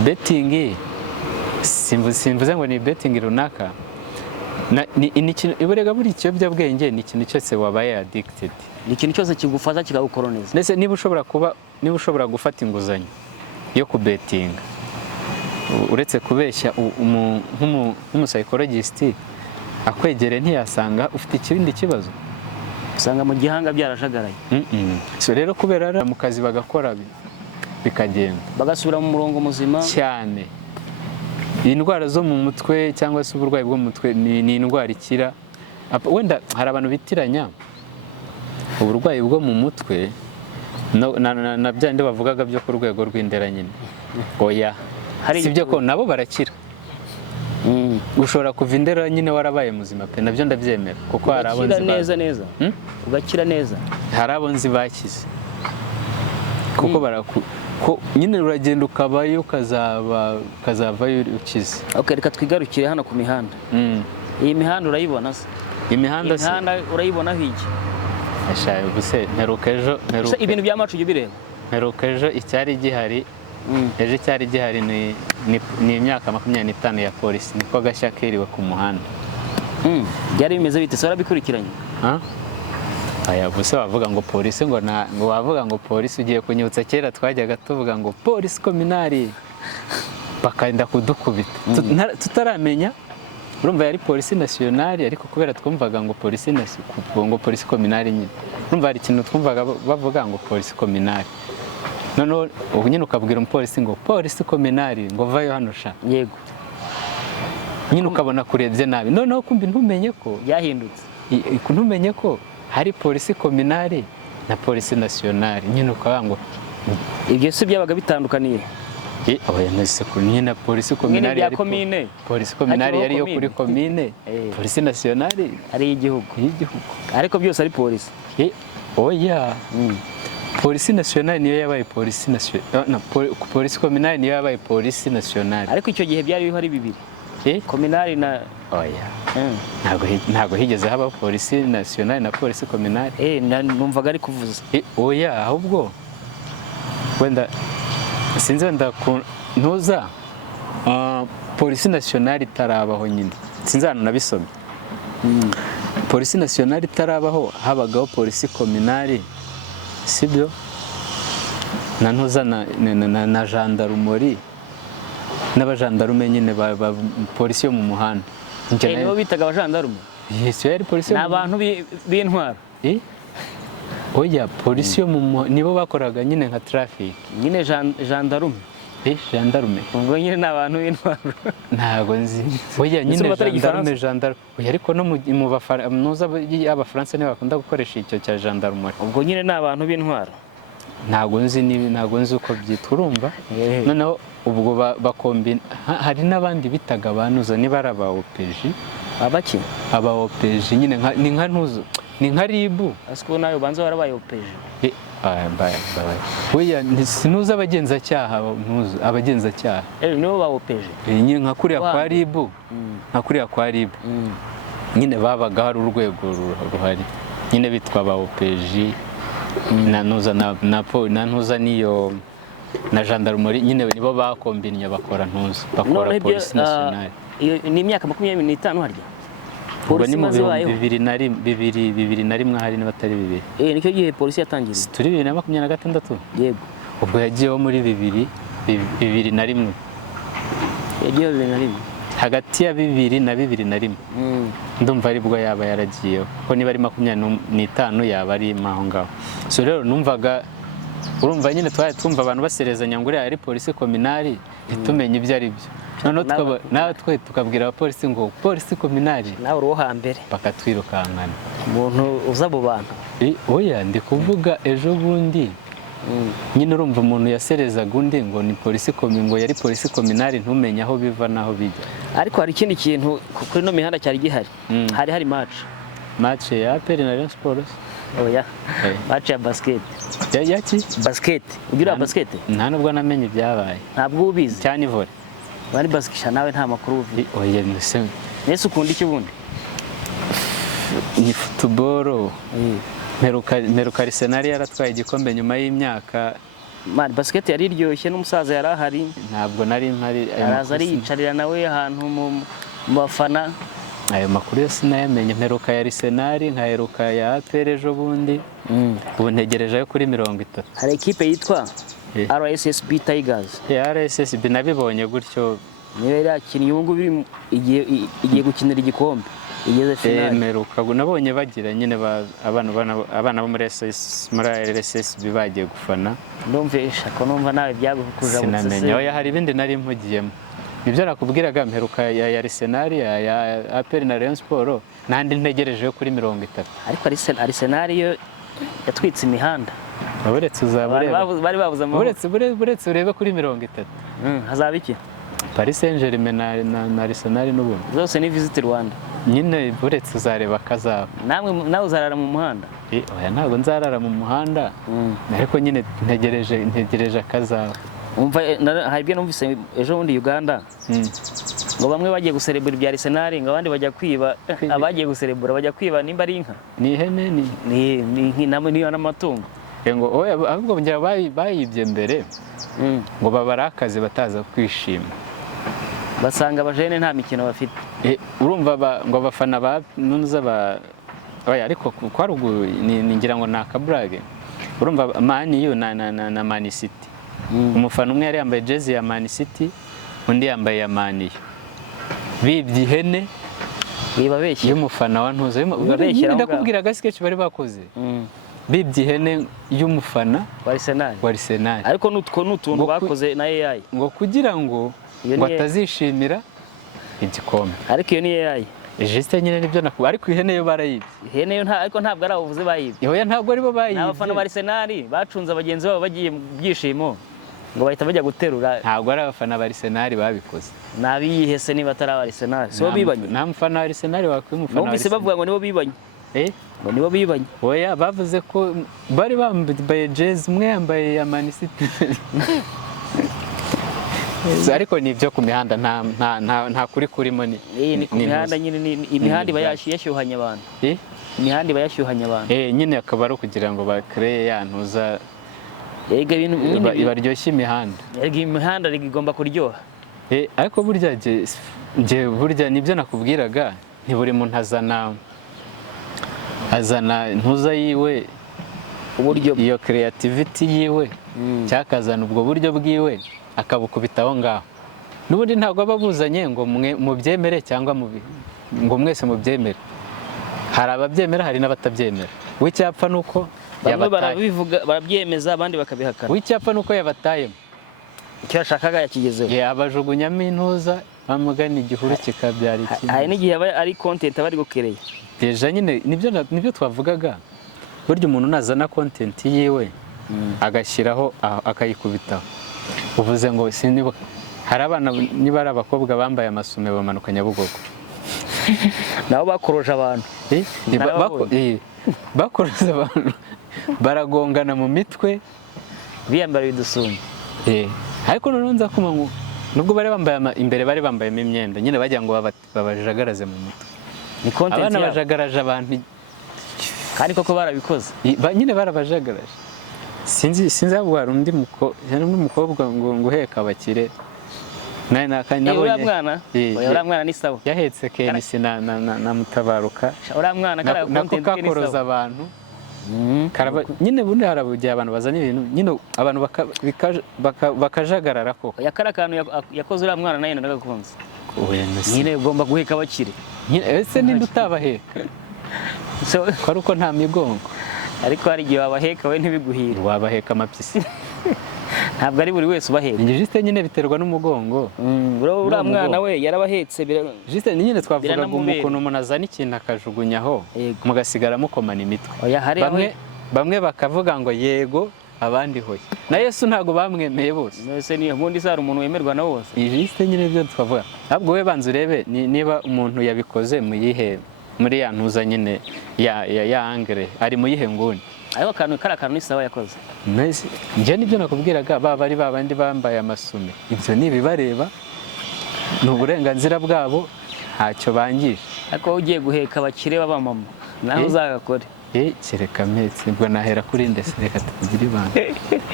betting simvuze ngo ni betting runaka iburega buri ikiyobyabwenge ni ikintu cyose wabaye addicted, ni ikintu cyose kigufata kikagukoloniza. Ndetse niba ushobora gufata inguzanyo yo kubetinga uretse kubeshya nk'umusayikologisiti akwegere ntiyasanga ufite ikindi kibazo, usanga mu gihanga byarajagaraye. So rero kubera mu kazi bagakora bikagenda bagasubira mu murongo muzima cyane. Indwara zo mu mutwe cyangwa se uburwayi bwo mu mutwe ni indwara ikira. Wenda hari abantu bitiranya uburwayi bwo mu mutwe na byandi bavugaga byo ku rwego rw'indera nyine. Oya sibyo ko nabo barakira. Ushobora kuva indera nyine warabaye muzima pe, nabyo ndabyemera kuko hari abo nzi ugakira neza, hari abo nzi bakize kuko ko nyine uragenda ukabayo ukazavayo ukize. Okay, reka twigarukire hano ku mihanda. Iyi mihanda urayibona se? Imihanda urayibona hiki? Ashaye ubuse ibintu bya match ujya ubireba? mperuka ejo icyari gihari ejo icyari gihari ni imyaka 25 ya polisi niko gashya kiriwe ku muhanda. Byari bimeze bite? Sora bikurikiranye? Aya buse wavuga ngo polisi ngo wavuga ngo polisi ugiye kunyutsa kera twajyaga tuvuga ngo polisi kominari bakanda kudukubita tutaramenya urumva yari polisi nationale ariko kubera twumvaga ngo polisi polisi kominari nyine urumva hari ikintu twumvaga bavuga ngo polisi kominari none ubu nyine ukabwira umupolisi ngo polisi kominari ngo vayo hano sha yego nyine ukabona kurebye nabi noneho kumbi ntumenye ko yahindutse ntumenye ko hari polisi kominari na polisi nationale nyine ukavuga ngo ibyo si byabaga bitandukaniye. Oya nese nyine na polisi kominari yari polisi kominari yari yo kuri komine polisi nationale ari igihugu ariko byose ari polisi. Oya polisi nationale niyo yabaye polisi nationale polisi kominari niyo yabaye polisi nationale ariko icyo gihe byari bihari bibiri kominari na oya ntago higeze haba polisi nationale na polisi kominari numvaga ari kuvuza oya ahubwo wenda sinzi wenda ntuza polisi nationale itarabaho nyine sinzi hano nabisomye polisi nationale itarabaho habagaho polisi kominari sibyo na ntuza na gendarmerie n'abajandarume nyine polisi yo mu muhanda nibo bitaga abajandarume. Yesu yari polisi ni abantu b'intwaro. Oya polisi yo nibo bakoraga nyine nka traffic nyine gendarme. Gendarme ubwo nyine ni abantu b'intwaro ntago nzi. Oya nyine gendarme oya ariko no mu bafaransa y'abafaransa nibo bakunda gukoresha icyo cya gendarme. Ubwo nyine ni abantu b'intwaro ntago nzi uko byitwa urumva. Noneho ubwo bakombina hari n'abandi bitaga abantuza niba ari aba OPG abaki aba OPG nyine ni nka ntuzo ni nka ribu asiko nayo banza warabaye OPG. Oya sinuza abagenzacyaha abagenzacyaha nibo ba OPG nyine nka kuriya kwa ribu nyine babaga hari urwego ruhari nyine bitwa ba OPG na ntuza niyo na gendarmerie nyine nibo bakombinnye bakora polisi nationale. Ni imyaka 25 harya polisi maze wayo 2001 hari n'abatari bibiri nicyo gihe polisi yatangiye turi 2026 yego ubwo yagiyeho muri 2001 yagiyeho 2001 hagati ya 2000 na 2001 ndumva ari bwo yaba yaragiyeho ko niba ari 25 yaba ari maho ngaho. So rero numvaga urumva nyine twumva abantu baserezanya ngo ari polisi kominari itumenye ibyo ari byo noneho natwe tukabwira abapolisi ngo polisi kominari nawe uruho hambere bakatwirukankana umuntu uza abo bantu. Oya ndi kuvuga ejo bundi nyine urumva umuntu yaserezaga undi ngo ni polisi ngo yari polisi kominari ntumenye aho biva naho bijya. Ariko hari ikindi kintu kuri no mihanda cyari gihari hari match ya APR na Rayon Sports. Oya match ya basket yaki basket ugira basket nta nubwo namenye ibyabaye ntabwo ubizi cyane vore bari baskisha nawe nta makuru uvi. Oya nese ukunda iki bundi ni football meruka Arsenal yaratwaye igikombe nyuma y'imyaka basket yari iryoshye n'umusaza yari ahari ntabwo nari mpari araza ari yicarira nawe ahantu mu bafana. Ayo makuru yose nayamenye meruka ya Arsenal nkaheruka ya APR ejo bundi ubu ntegereje yo kuri 30. Hari equipe yitwa RSSB Tigers. RSSB nabibonye gutyo niyo yakinnye ubu ngubu igiye gukinira igikombe igeze finale. Meruka nabonye bagira nyine abana bo muri RSSB bagiye gufana ndumvisha ko numva nawe byagukuja sinamenye. Oya hari ibindi nari mpugiyemo ibyo nakubwiraga mperuka ya Arsenal ya APR na Rayon Sports nandi ntegereje yo kuri 30. Ariko Arsenal yo yatwitse imihanda uretse bari babuze uretse urebe kuri 30 hazaba iki Paris Saint-Germain na Arsenal n'ubundi zose ni Visit Rwanda nyine uretse uzareba kazaba nawe uzarara mu muhanda. Oya ntabwo nzarara mu muhanda ariko nyine ntegereje kazaba. Umva haribwe numvise ejo bundi Uganda ngo bamwe bagiye guserebura ibya Arsenal ngo abandi bajya kwiba abagiye guserebura bajya kwiba nimba ari inka ni ihene ni n'amatungo ngo oya ahubwo ngira bayibye mbere ngo babarakaze bataza kwishima basanga abajene nta mikino bafite urumva ngo abafana ba nuza ba oya ariko kwarugu ni ngira ngo na kabrage urumva Man U na Man City umufana umwe yari yambaye jezi ya Man City undi yambaye ya Man U bibye ihene bibabeshye y'umufana wa ntuza ndakubwira sketch bari bakoze bibye ihene y'umufana wa Arsenal ariko n'utuntu bakoze na AI ngo kugira ngo batazishimira igikombe ariko iyo ni AI Juste nyine nibyo nakuba ariko ihene yo barayibye ihene yo ariko ntabwo ari abavuze bayibye oya ntabwo ari bo bayibye n'abafana ba Arsenal bacunze abagenzi babo bagiye mu byishimo ngo bahita bajya guterura ntabwo ari abafana ba Arsenal babikoze nabiyihese niba atari aba Arsenal so bibanye nta mufana wa Arsenal wakwimufana wa Arsenal bavuga ngo nibo bibanye ngo nibo bibanye oya bavuze ko bari bambaye jezi umwe yambaye ya Man City ariko ni ibyo ku mihanda nta kuri kurimo ni ku mihanda nyine imihanda iba yashyuhanya abantu imihanda iba yashyuhanya abantu nyine akaba ari ukugira ngo bakreye yantuza ibaryoshye imihanda imihanda igomba kuryoha ariko burya nibyo nakubwiraga ntiburi muntu azana ntuza yiwe uburyo iyo creativity yiwe cyakazana ubwo buryo bwiwe akabukubita aho ngaho n'ubundi ntabwo aba buzanye ngo mubyemere cyangwa ngo mwese mubyemere hari ababyemera hari n'abatabyemera w'icyapfa nuko bamwe barabyemeza abandi bakabihakana w'icyapfa nuko yabatayemo icyo yashakaga yakigezeho abajugunyamo intuza bamugana igihuru kikabyara ikindi hari n'igihe aba ari content bari gukereye deja nyine nibyo twavugaga burya umuntu nazana content yiwe agashyiraho akayikubitaho uvuze ngo sinibuka hari abana niba ari abakobwa bambaye amasume bamanuka Nyabugogo nabo bakoroje abantu bakoroje abantu baragongana mu mitwe biyambara ibidusumba ariko noneho nza kuma ngo nubwo bari bambaye imbere bari bambayemo imyenda nyine bagira ngo babajagaraze mu mutwe ni content abana bajagaraje abantu kandi koko barabikoze nyine barabajagaraje sinzi hari undi mukobwa ngo uheka abakire uriya mwana ni sawa yahetse Kenisi na Mutabaruka uriya mwana nako kakoroza abantu nyine bundi harabugiye abantu bazana ibintu nyine abantu bakajagarara ko yakara akantu yakoze uriya mwana nayo ndagakunze nyine ugomba guheka abakire ese ninde utabaheka ari uko nta migongo ariko hari igihe wabaheka we ntibiguhire wabaheka amapyisi ntabwo ari buri wese ubaheka Juste nyine biterwa n'umugongo uriya mwana we yarabahetse Juste nyine twavugaga ukuntu umuntu azana ikintu akajugunyaho mugasigara mukomana imitwe bamwe bakavuga ngo yego abandi hoye na Yesu ntabwo bamwemeye bose ubundi hari umuntu wemerwa na wose Juste nyine byo twavuga ahubwo we banza urebe niba umuntu yabikoze muyihe muri ya ntuza nyine ya angre ari muyihe nguni ariko akantu ni sawa yakoze njye nibyo nakubwiraga bari babandi bambaye amasume ibyo nibibareba ni uburenganzira bwabo ntacyo bangije ariko ugiye guheka abakire b'abamama nawe uzagakore kereka metse ubwo nahera kuri ndetse reka tugire ibanga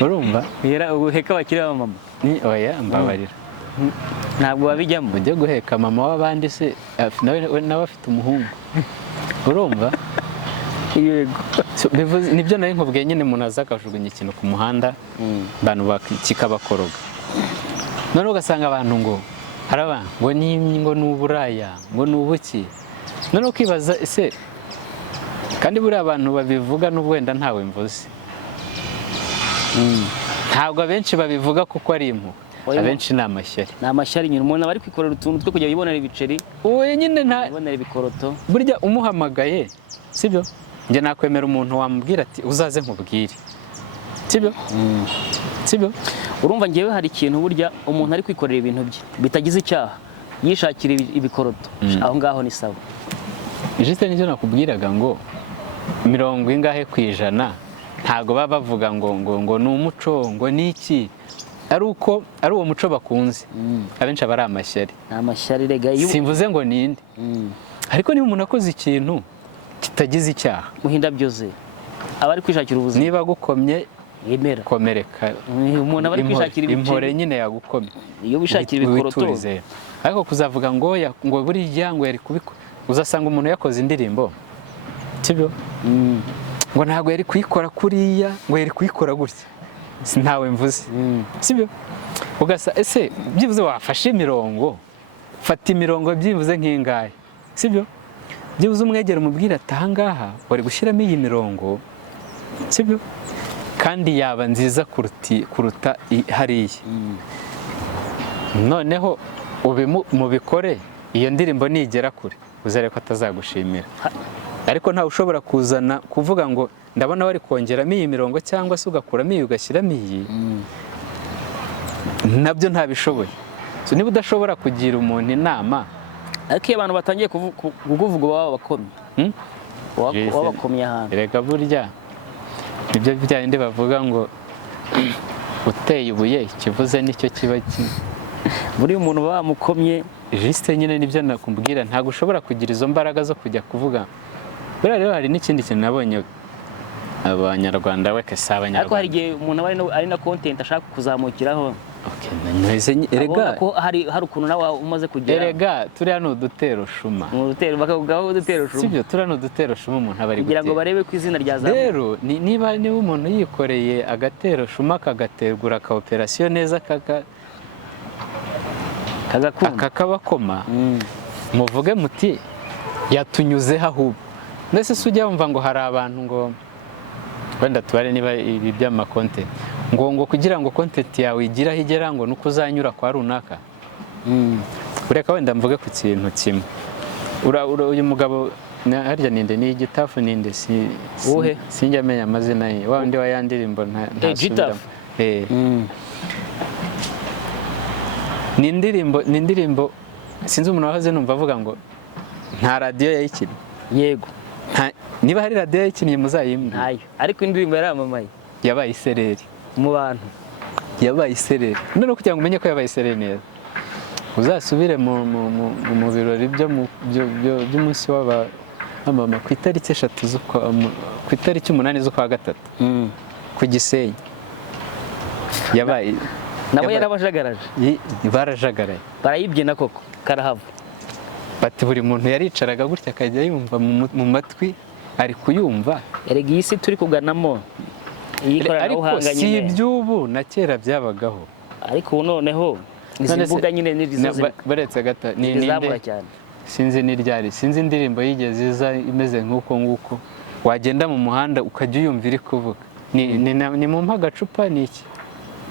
urumva guheka abakire b'abamama oya mbabarira ntabwo wabijyamo ujye guheka mama w'abandi se nawe afite umuhungu urumva yego nibyo nari nkubwiye nyine umuntu aza akajugunya ikintu ku muhanda abantu kikabakoroga noneho ugasanga abantu ngo haraba ngo ni uburaya ngo ni ubuki noneho ukibaza ese kandi buriya abantu babivuga n'ubwo wenda ntawe mvuze ntabwo abenshi babivuga kuko ari impuhwe abenshi ni amashyari nyine umuntu aba ari kwikorera utuntu two kujya yibonera ibiceri wowe nyine yibonera ibikoroto burya umuhamagaye sibyo njye nakwemera umuntu wamubwira ati uzaze nkubwire sibyo urumva ngewe hari ikintu burya umuntu ari kwikorera ibintu bye bitagize icyaha yishakira ibikoroto aho ngaho ni sawa Juste nicyo nakubwiraga ngo 90% ntago baba bavuga ngo ni umuco ngo ni iki ari uwo muco bakunze abenshi aba ari amashyari. ni amashyari rega simvuze ngo ninde, ariko niba umuntu akoze ikintu kitagize icyaha, muhindabyo ze aba ari kwishakira ubuzima. niba agukomye yemera komereka, umuntu aba ari kwishakira impore nyine yagukomye, iyo wishakira ibikoroto. ariko kuzavuga ngo buriya ngo yari kubikora, uzasanga umuntu yakoze indirimbo sibyo, ngo ntabwo yari kuyikora kuriya, ngo yari kuyikora gutya, ntawe mvuze sibyo. ugasa ese byibuze wafashe imirongo, fata imirongo byibuze nk'ingahe sibyo, byibuze umwegera umubwira ati aha ngaha wari gushyiramo iyi mirongo sibyo, kandi yaba nziza kuruta hariya. noneho mubikore, iyo ndirimbo nigera kure uzare ko atazagushimira. ariko ntawe ushobora kuzana kuvuga ngo ndabona wari kongeramo iyi mirongo cyangwa se ugakuramo iyi ugashyiramo iyi, nabyo ntabishoboye. niba udashobora kugira umuntu inama, ariko iyo abantu batangiye kukuvuga baba bakomye, baba bakomye ahantu. erega burya nibyo bya bindi bavuga ngo uteye ibuye ikivuze nicyo kiba buriya umuntu baba bamukomye. jisite nyine nibyo nakubwira, ntabwo ushobora kugira izo mbaraga zo kujya kuvuga. buriya rero hari n'ikindi kintu nabonye abanyarwanda weke si abanyarwanda, ariko hari igihe umuntu aba ari na content ashaka kuzamukiraho. erega ko hari ukuntu nawe umaze kugera. erega turiya ni udutero shuma, bakavugaho udutero shuma, sibyo, turiya ni udutero shuma umuntu aba ari kugira ngo barebe ko izina ryazamuka. rero niba umuntu yikoreye agatero shuma kagategura ka operasiyo neza kakabakoma, muvuge muti yatunyuzeho ahubwo. mbese se ujya wumva ngo hari abantu ngo wenda tubare niba ibi by'amakonte ngo kugira ngo kontenti yawe igire aho igera ngo nuko uzanyura kwa runaka. ureka wenda mvuge ku kintu kimwe, uyu mugabo harya ninde, ni Gitafu ninde, sinjya amenya amazina ye, wa undi wa ya ndirimbo ntasubiramo. ni indirimbo sinzi umuntu wahoze numva avuga ngo nta radiyo yayikinnye. yego, niba hari radiyo yayikinnye muzayimbwira. ntayo, ariko indirimbo yaramamaye, yabaye isereri mu bantu, yabaye isereri. none kugira ngo umenye ko yabaye isereri neza, uzasubire mu birori by'umunsi w'abamama ku itariki 8 z'ukwa gatatu ku Gisenyi. yabaye nabo yarabajagaraje, barajagaraye, barayibyina koko karahava. bati buri muntu yaricaraga gutya akajya yumva mu matwi ari kuyumva. erega iyi si turi kuganamo ariko si iby'ubu, na kera byabagaho. ariko ubu noneho izi mbuga nyine baretse gata nizamura cyane. sinzi n'iryari, sinzi indirimbo yigeze iza imeze nk'uko wagenda mu muhanda ukajya uyumva iri kuvuga ni mu mpagacupa ni iki,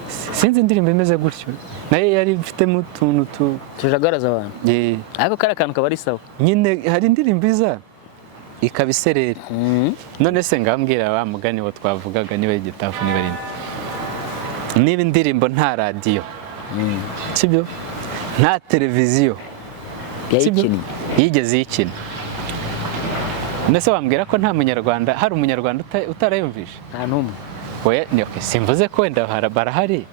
sinzi indirimbo imeze gutyo, nayo yari ifitemo utuntu tujagaraza abantu. ariko kari akantu kaba ari sawa nyine. hari indirimbo iza ikaba isereri. none se ngambwira wa mugani wo twavugaga, niba Gitafu niba rindi, niba indirimbo nta radiyo sibyo, nta televiziyo yigeze yikina, ndetse wambwira ko nta munyarwanda, hari umunyarwanda utarayumvisha? nta n'umwe. simvuze ko wenda barahari,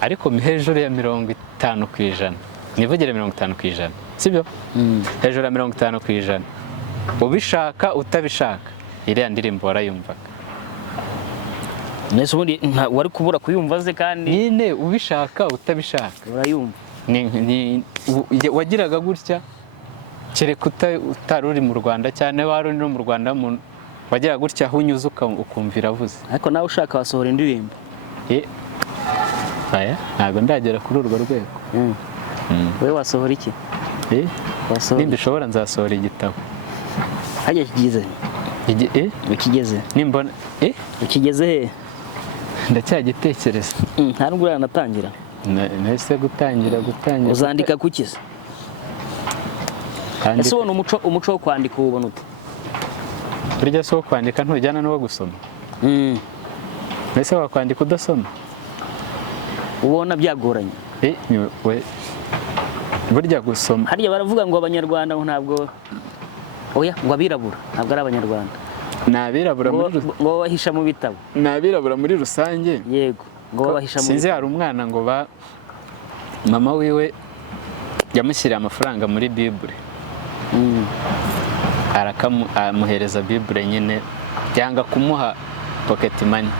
ariko hejuru ya 50%, nivugire 50%, sibyo? hejuru ya 50%, ubishaka utabishaka iriya ndirimbo warayumvaga. nese ubundi wari kubura kuyumva ze, kandi nyine ubishaka utabishaka urayumva. wagiraga gutya, kereka utari uri mu Rwanda cyane, wari uri no mu Rwanda wagiraga gutya aho unyuze ukumva iravuze. ariko nawe ushaka wasohora indirimbo. ntabwo ndagera kuri urwo rwego. wowe wasohora iki? nimba ushobora nzasohora igitabo. hajya kigeze ukigeze nimbona ukigeze he? ndacyagitekereza. nta nubwo uranatangira. nahise gutangira uzandika kukize? ese ubona umuco wo kwandika uwubona ute? burya si wo kwandika ntujyana n'uwo gusoma. mbese wakwandika udasoma? ubona byagoranye. burya gusoma, harya baravuga ngo abanyarwanda ntabwo, ngo abirabura ntabwo ari abanyarwanda, ni abirabura ngo bahisha mu bitabo. ni abirabura muri rusange. yego, ngo babahisha muri sinzi, hari umwana ngo mama wiwe yamushyiriye amafaranga muri bibure, amuhereza bibure nyine, byanga kumuha pocket money,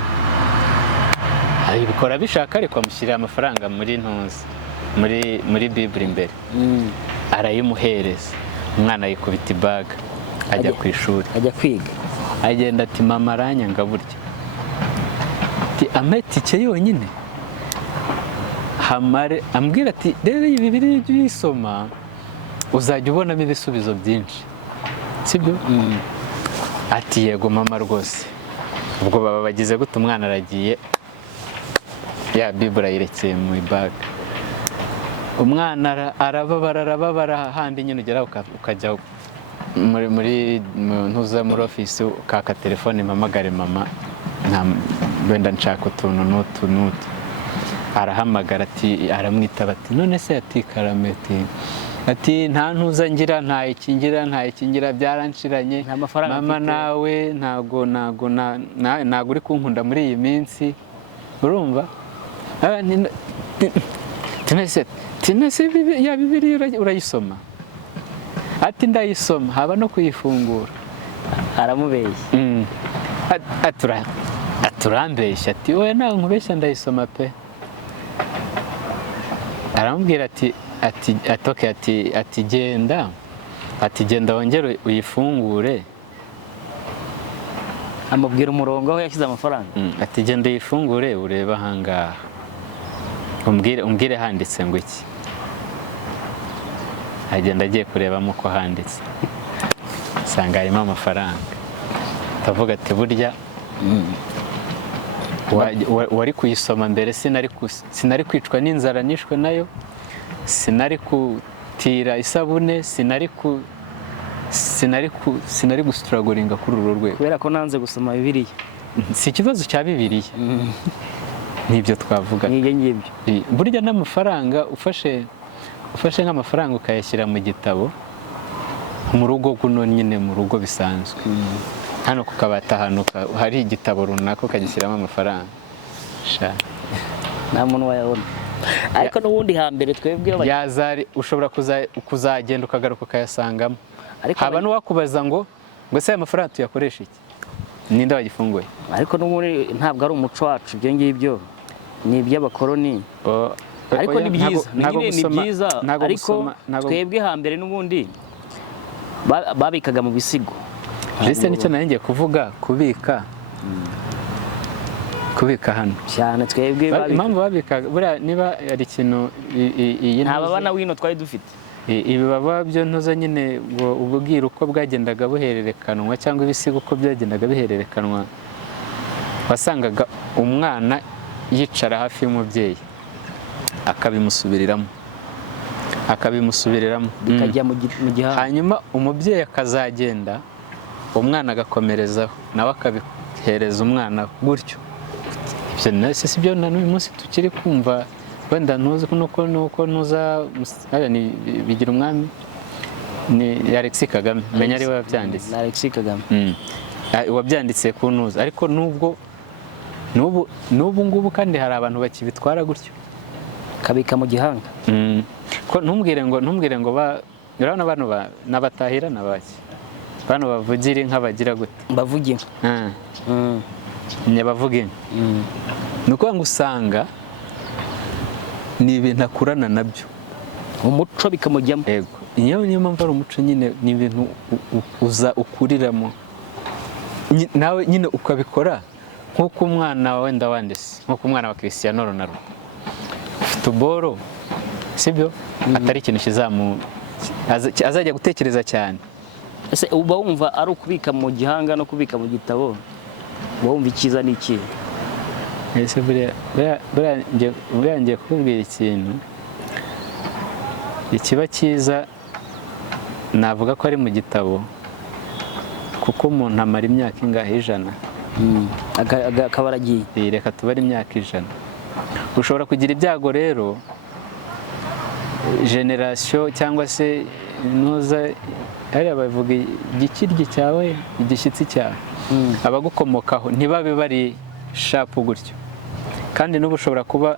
abikora bishaka ariko amushyiriye amafaranga muri ntuzi muri bibure imbere, arayimuhereza, umwana yikubita ibaga ajya ku ishuri, ajya kwiga, agenda ati mama aranyanga burya, ati ampe itike yonyine, hamare ambwira ati rero ibi biri byisoma uzajya ubonamo ibisubizo byinshi, sibyo? Ati yego mama rwose. Ubwo baba bagize gute, umwana aragiye ya bibura yirekeye mu ibaga, umwana arababara handi nyine ugera ukajya muri ntuza muri ofisi ukaka telefone mpamagare mama, wenda nshaka utuntu n'utu, arahamagara ati, aramwitaba ati none se ati karameti, ati nta ntuza ngira, nta ikingira byaranshiranye mama, nawe ntago uri kunkunda muri iyi minsi, urumva? Tinese ya Bibiliya urayisoma? Ati ndayisoma, haba no kuyifungura. Aramubeshya. Aturambeshya ati oya nawe nkubeshya ndayisoma pe. Aramubwira ati genda wongere uyifungure. Amubwira umurongo aho yashyize amafaranga. Ati genda uyifungure urebe ahangaha, umbwire handitse ngo iki. Agenda agiye kurebamo ko handitse, usanga harimo amafaranga. Tavuga ati burya wari kuyisoma mbere, sinari kwicwa n'inzara nishwe nayo, sinari kutira isabune, sinari gusituragoringa kuri uru rwego, kubera ko nanze gusoma Bibiliya. Si ikibazo cya Bibiliya, nibyo twavuga. Ngibyo burya n'amafaranga ufashe nk'amafaranga ukayashyira mu gitabo mu rugo, kuno nyine mu rugo bisanzwe, hano ku kabati ahantu hari igitabo runaka ukagishyiramo amafaranga, nta muntu wayabona. Ariko n'ubundi hambere twebwe ushobora kuzagenda ukagaruka ukayasangamo, haba n'uwakubaza ngo se aya mafaranga tuyakoresha iki, ninde wagifunguye? Ariko n'ubundi ntabwo ari umuco wacu, ibyo ngibyo ni iby'abakoloni. Ariko ni byiza, ni byiza, ariko twebwe hambere n'ubundi babikaga mu bisigo. Ese nicyo nari ngiye kuvuga, kubika hano cyane. Twebwe impamvu babikaga buriya, niba ari ikintu nta babana wino twari dufite, ibi baba byo ntuza nyine, ngo ububwira uko bwagendaga buhererekanwa cyangwa ibisigo uko byagendaga bihererekanwa, wasangaga umwana yicara hafi y'umubyeyi akabimusubiriramo bikajya mu gihanga, hanyuma umubyeyi akazagenda, umwana agakomerezaho, nawe akabihereza umwana gutyo. Ibyo nasi si byo na n'uyu munsi tukiri kumva, wenda ntuzi nuko ntuza bigira umwami ni Alexis Kagame, menya ari we wabyanditse. Alexis Kagame wabyanditse ku ntuza, ariko n'ubu ngubu kandi hari abantu bakibitwara gutyo, kabika mu gihanga. Ntumbwire ngo urabona bano n'abatahira n'abaki, bano bavugira inka bagira gute, bavuga inka, nyabavuga inka, ni ukuvuga ngo usanga ni ibintu akurana nabyo, umuco bikamujyamo. Yego, niyo mpamvu ari umuco nyine, ni ibintu ukuriramo nawe nyine ukabikora nk'uko umwana wenda wanditse, nk'uko umwana wa Cristiano Ronaldo futuboro, sibyo? Atari ikintu azajya gutekereza cyane. Ese uba wumva ari ukubika mu gihanga no kubika mu gitabo, uba wumva icyiza ni iki? Ese buriya ngiye kukubwira ikintu, ikiba cyiza navuga ko ari mu gitabo, kuko umuntu amara imyaka ingahe, 100, akaba aragiye. Reka tubare imyaka 100. Ushobora kugira ibyago rero, generasiyo cyangwa se ntuza, hariya bavuga igikiryi cyawe, igishyitsi cyawe, abagukomokaho ntibabe bari shapu gutyo, kandi n'ubu ushobora kuba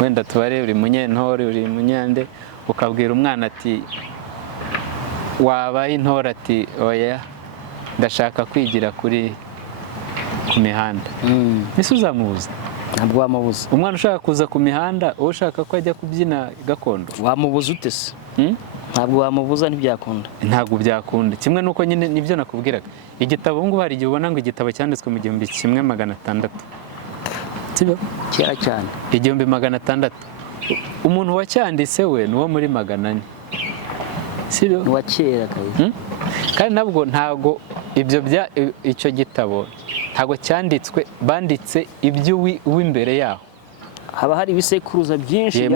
wenda tubare uri munyentore uri munyande ukabwira umwana ati wabaye intore ati oya ndashaka kwigira ku mihanda ese uzamubuza? ntabwo wamubuza. Umwana ushaka kuza ku mihanda uwo ushaka ko ajya kubyina gakondo wamubuza ute se? ntabwo wamubuza, ntibyakunda. Ntabwo byakunda, kimwe nuko nyine nibyo nakubwiraga. Igitabo ubu ngubu hari igihe ubona ngo igitabo cyanditswe mu 1600, sibyo? Kera cyane. 1600. Umuntu wacyanditse we ni uwo muri 400, sibyo? Ni wa kera kabisa. Kandi nabwo ntago icyo gitabo ntago cyanditswe, banditse ibyo w'imbere yaho. Haba hari ibisekuruza byinshi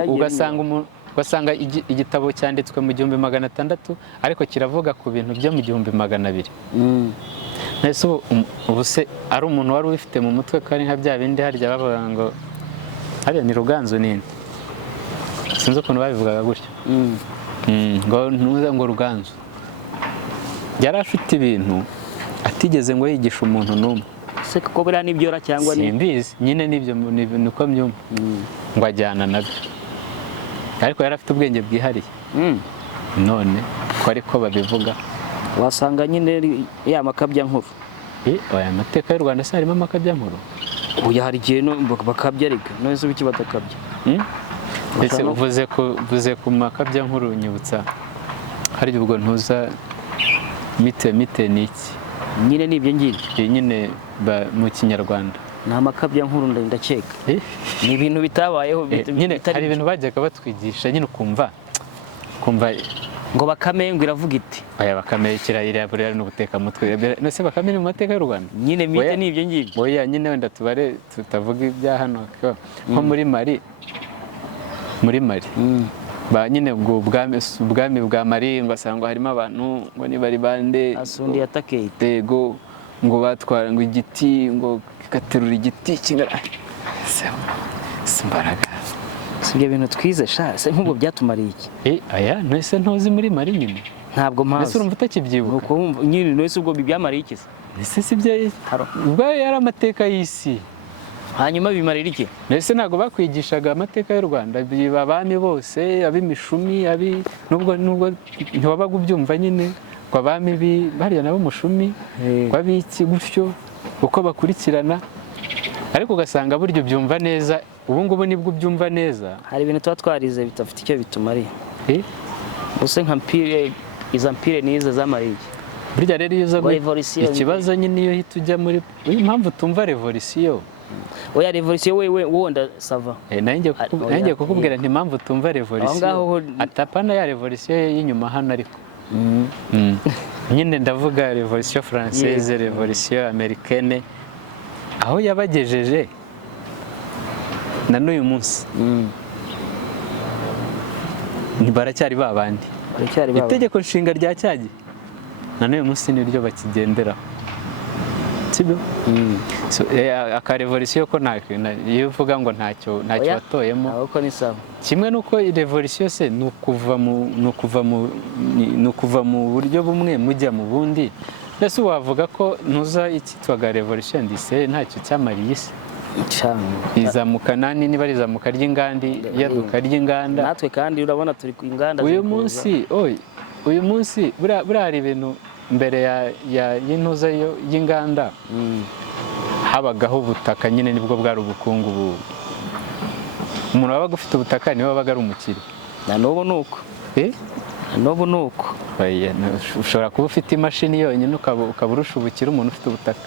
ugasanga igitabo cyanditswe mu 1600 ariko kiravuga ku bintu byo mu 1200. Nese ubu se ari umuntu wari ubifite mu mutwe kandi nka bya bindi harya bavuga ngo hariya ni Ruganzu nini, sinzi ukuntu babivugaga gutyo, ngo ntuza ngo Ruganzu yari afite ibintu atigeze ngo yigisha umuntu n'umwe. Se ko buriya nibyora cyangwa ni simbizi nyine nibyo niko mbyumva ngo ajyana nabyo, ariko yari afite ubwenge bwihariye. None ko ariko babivuga, wasanga nyine ya makabya nkuru. Aya mateka y'u Rwanda se harimo amakabya nkuru? Uya hari igihe bakabya ariko none se biki batakabya. Ese uvuze ku makabya nkuru nyibutsa hari ubwo ntuza mite ni iki? Nyine nibyo ngibyo nyine mu Kinyarwanda ni amakabya nkuru ndakeka. Ni ibintu bitabayeho. Nyine hari ibintu bajyaga batwigisha nyine ukumva ngo Bakame ngo iravuga iti. Aya Bakame kirayira buriya n'ubuteka mutwe. Nose Bakame ni mu mateka y'u Rwanda? Nyine mite nibyo ngibyo. Oya nyine wenda tubare tutavuga ibya hano nko muri Mali ba nyine ubwami bwa Mali ngasanga harimo abantu ngo ni bari bande asundi yatakeye tego ngo batwara ngo igiti ngo gaterura igiti kingara simbaraga. Sibyo bintu twize sha se nk'ubwo byatumariye iki? Aya nese ntozi muri Mali nyine ntabwo mpazi. Nese urumva utakibyibuka? Nuko wumva nyine nese ubwo byamariye iki se? Nese sibyo ubwo yari amateka y'isi. Hanyuma bimarira iki? Nese ntago bakwigishaga amateka y'u Rwanda abami bose ab'imishumi nubwo ntiwabaga ubyumva nyine kwa bami bariya nabo mushumi kwabiki gutyo uko bakurikirana, ariko ugasanga buryo byumva neza. Ubu ngubu nibwo byumva neza. Hari ibintu tuba twarize bitafite icyo bitumariye. Use nka mpire iza mpire nizo zamariye. Burya rero iyo ikibazo nyine iyo hita ujya muri impamvu tumva revolution. Oya revolution wewe wonda sava. Nanjye kukubwira nti impamvu tumva revolution atapana ya revolution y'inyuma hano ariko. Nyine ndavuga revolution française, revolution américaine aho yabagejeje na n'uyu munsi. Baracyari babandi. Itegeko nshinga rya cyagi na n'uyu munsi niryo bakigenderaho, sibyo? Aka revolution ko iyo uvuga ngo ntacyo watoyemo ahubwo ni sawa. Kimwe nuko revolution se nukuva mu buryo bumwe mujya mu bundi. Mbese wavuga ko ntuza icyitwaga revolution ndise ntacyo cyamariye isi izamuka nani niba rizamuka ry'ingandi yaduka ry'inganda. Natwe kandi urabona turi ku inganda uyu munsi buriya hari ibintu mbere y'intuza y'inganda habagaho ubutaka nyine nibwo bwari ubukungu. Umuntu wabaga ufite ubutaka niwe wabaga ari umukire. Na n'ubu nuko n'ubu nuko ushobora kuba ufite imashini yonyine ukaba urusha ubukire umuntu ufite ubutaka.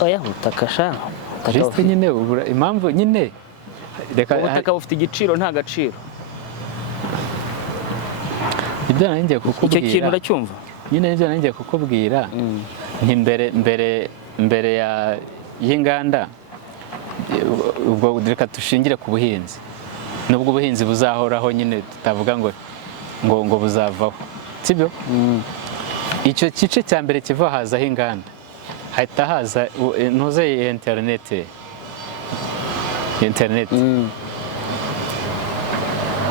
Oya ubutaka sha Kristo nyine impamvu nyine reka ubutaka bufite igiciro nta gaciro. Ibyo nanjye kukubwira icyo kintu uracyumva nyine ibyo nanjye kukubwira nti mbere y'inganda ubwo reka dushingire ku buhinzi. Nubwo ubuhinzi buzahoraho nyine tutavuga ngo buzavaho, sibyo? Icyo gice cya mbere kiva hazaho inganda hahita haza ntuze internet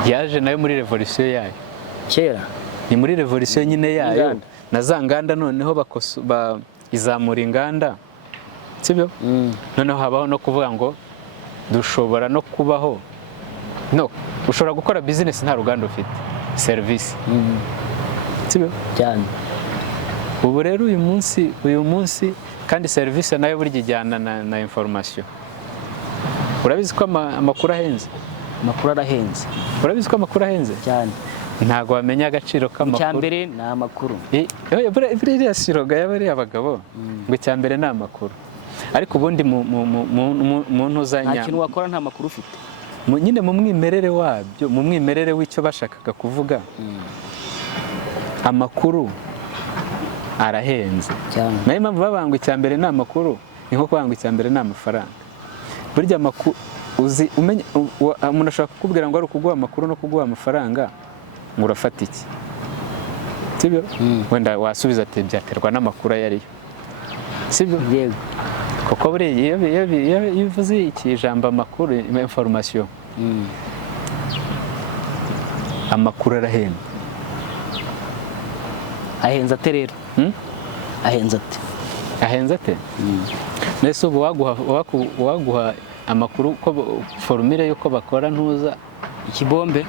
yaje nayo muri revolution yayo kera. Ni muri revolution nyine yayo na za nganda noneho izamura inganda, sibyo? Noneho habaho no kuvuga ngo dushobora no kubaho ushobora gukora business nta ruganda ufite serivisi sibyo cyane. ubu rero uyu munsi kandi serivisi nayo burya ijyana na information. Urabizi ko amakuru ahenze? Amakuru arahenze. Urabizi ko amakuru ahenze cyane, ntago wamenya agaciro k'amakuru. Icyambere ni amakuru. Buriya siroga y'abariya abagabo ngo icyambere ni amakuru, ariko ubundi mu ntuzanya nta kintu wakora nta makuru ufite. Nyine mu mwimerere wabyo, mu mwimerere w'icyo bashakaga kuvuga, amakuru arahenze cyane. nayo mpamvu babanga icyambere ni amakuru, ni nko kubanga icyambere ni amafaranga. Burya amakuru umuntu ashaka kukubwira ngo ari ukuguha amakuru no kuguha amafaranga ngo urafata iki, sibyo? Wenda wasubiza ati byaterwa n'amakuru ayo ariyo, sibyo? Yego. Kuko buriya iyo uvuze iki jambo amakuru, information, amakuru arahenda. Ahenze ate rero? Ahenze ate? Ahenze ate? Nese ubu waguha amakuru ko formule yuko bakora ntuza ikibombe?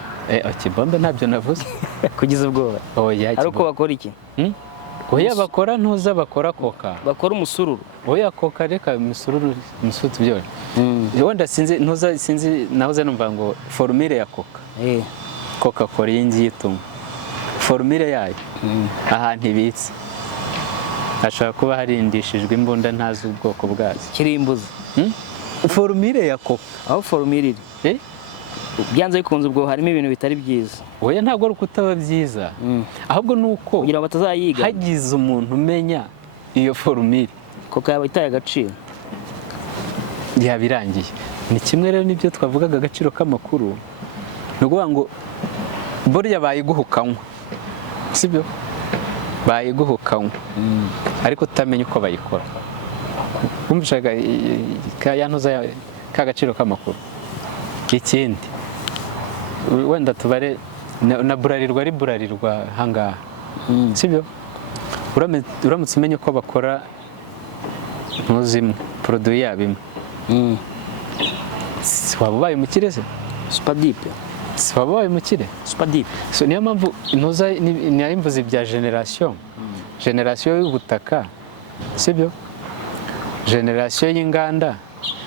Ikibombe ntabyo navuze. Kugize ubwoba? Oya, ari uko bakora iki? Oya, bakora ntuza, bakora koka, bakora umusururu. Oya, koka reka umusururu byose. Wenda sinzi nahoze numva ngo formule ya koka, koka kora iyi ngiyi ituma formule yayo ahantu ibitse hashobora kuba harindishijwe imbunda ntazi ubwoko bwazo. Kirimbuzi. Formule ya koka, aho formule iri byanze bikunze ubwo harimo ibintu bitari byiza. Oya, ntabwo ari ukutaba byiza, ahubwo nuko kugira ngo batazayiga hagize umuntu umenya iyo formule, koka yaba itaye agaciro, yabirangiye. Ni kimwe rero n'ibyo twavugaga agaciro k'amakuru, ni ukuvuga ngo burya bayiguhukanywa, sibyo? Bayiguhukanywa ariko utamenya uko bayikora. Wumvishaga yantuza k'agaciro k'amakuru. Ikindi wenda tubare na burarirwa ari burarirwa hangaha, sibyo? Uramutse umenya uko bakora ntuzimwe produit yabo imwe, waba ubaye umukire se? Super deep. Waba ubaye umukire? Super deep. So niyo mpamvu ntuza niyo mvuze bya generation y'ubutaka, sibyo? Generation y'inganda.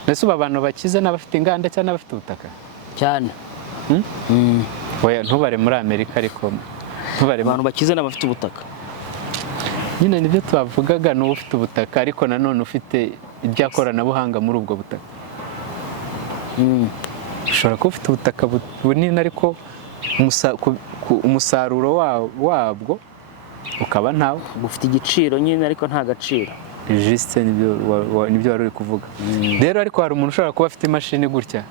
Nese abantu bakize n'abafite inganda cyangwa n'abafite ubutaka cyane. Oya, ntubare muri Amerika, ariko ntubare abantu bakize n'abafite ubutaka. Nyine nibyo twavugaga, n'uwo ufite ubutaka ariko nanone ufite iryakoranabuhanga muri ubwo butaka. Ushobora kuba ufite ubutaka bunini ariko umusaruro wabwo ukaba ntawo. Ufite igiciro nyine ariko nta gaciro. Juste nibyo wari uri kuvuga. Rero ariko hari umuntu ushobora kuba afite imashini gutya,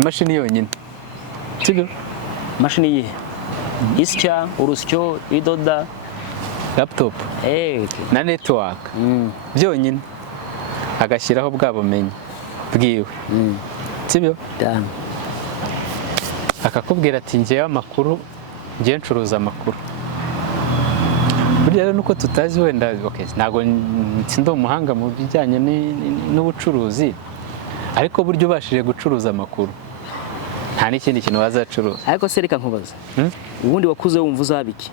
imashini yonyine, sibyo? Imashini yihe? Isya, urusyo, idoda, laptop na network byonyine, agashyiraho bwa bumenyi bwiwe, sibyo? Akakubwira ati ngewe amakuru, ngewe ncuruza amakuru. Burya rero nuko tutazi, wenda ntabwo ndi umuhanga mu bijyanye n'ubucuruzi, ariko burya ubashije gucuruza amakuru nta n'ikindi kintu wazacuruza. Ariko se reka nkubaza, ubundi wakuze wumva uzaba iki?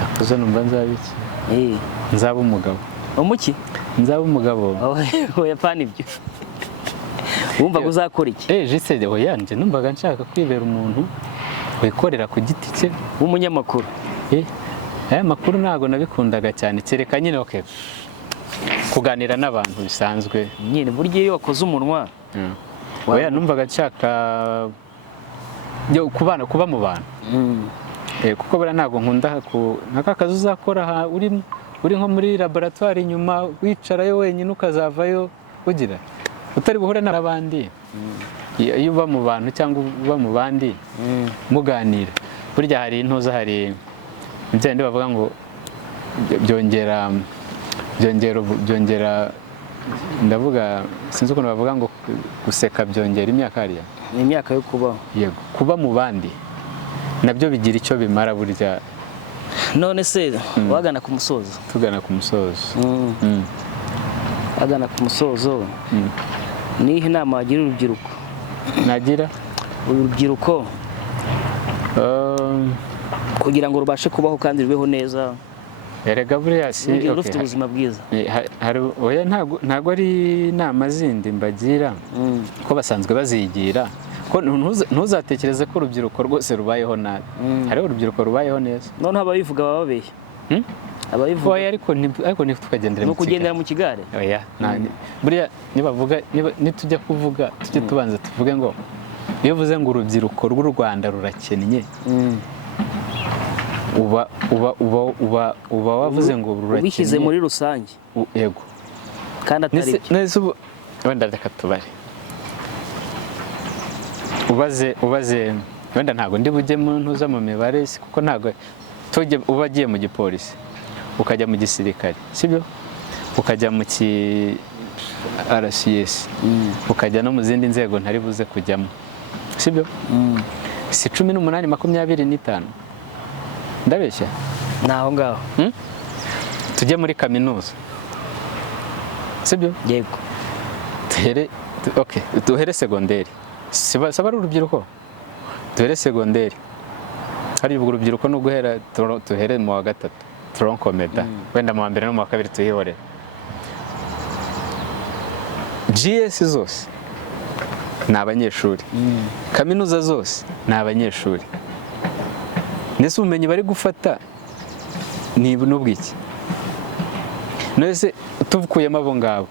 Nakuze numva nzaba iki? Nzaba umugabo. Umuki? Nzaba umugabo. Oya, pana ibyo. Wumvaga uzakora iki? Jise oya, nje numvaga nshaka kwibera umuntu wikorera ku giti cye w'umunyamakuru. Aya makuru ntabwo nabikundaga cyane, kereka nyine kuganira n'abantu bisanzwe. Nyine burya iyo wakoze umunwa, oya, numvaga nshaka kuba mu bantu. Kuko buriya ntabwo nkunda nk'aka kazi uzakora uri nko muri laboratoire inyuma wicarayo wenyine ukazavayo ugira utari buhure n'abandi. Iyo uba mu bantu cyangwa uba mu bandi muganira, burya hari intuza, hari ibyo bavuga ngo byongera, ndavuga sinzi ukuntu bavuga ngo guseka byongera imyaka. Hariya ni imyaka yo kubaho. Yego, kuba mu bandi nabyo bigira icyo bimara burya. None se wagana ku musozo? Tugana ku musozo. Wagana ku musozo, nihe nama wagira urubyiruko? nagira Urubyiruko um, kugira ngo rubashe kubaho kandi rubeho neza, erega buriya si urugero okay, rufite ubuzima bwiza. oya ntago ari inama zindi mbagira ko basanzwe bazigira ko ntuzatekereze ko urubyiruko rwose rubayeho nabi. Hariho urubyiruko rubayeho neza, noneho ababivuga baba babeshya. Ababivuga oya ariko ntitukagendera ni ukugendera mu kigare. oya buriya nibavuga nitujya kuvuga tujye tubanza tuvuge ngo iyo uvuze ngo urubyiruko rw'u Rwanda rurakennye, uba wavuze ngo rurakennye ubishyize muri rusange. yego kandi atari byo. nese ubu wenda reka tubare ubaze wenda ntabwo ndi bujye mu ntuza mu mibare kuko ntabwo uba agiye mu gipolisi ukajya mu gisirikare sibyo, ukajya mu RCS ukajya no mu zindi nzego ntari buze kujyamo sibyo, si 18 25 ndabeshya naho ngaho tujye muri kaminuza sibyo, yego duhere segonderi, saba ari urubyiruko duhere segonderi. Hari ubwo urubyiruko no guhera tuhere mu wa gatatu tronkomeda wenda mu wa mbere no mu wa kabiri tuhihorera. GS zose ni abanyeshuri, kaminuza zose ni abanyeshuri. Nese ubumenyi bari gufata ni n'ubwiki? Nese tuvukuyemo abo ngabo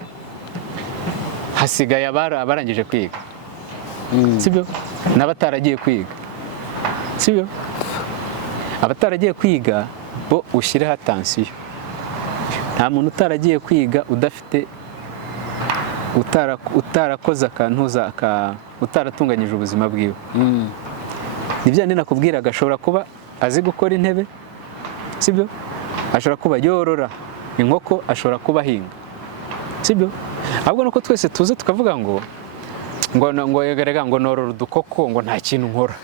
hasigaye abarangije kwiga sibyo, n'abataragiye kwiga sibyo. Abataragiye kwiga bo ushyireho atansiyo. Nta muntu utaragiye kwiga udafite utarakoze akantuza utaratunganyije ubuzima bwiwe. Nibyo nakubwiraga, ashobora kuba azi gukora intebe sibyo, ashobora kuba yorora inkoko, ashobora kuba ahinga sibyo. Ahubwo nuko twese tuze tukavuga ngo norora udukoko ngo nta kintu nkora,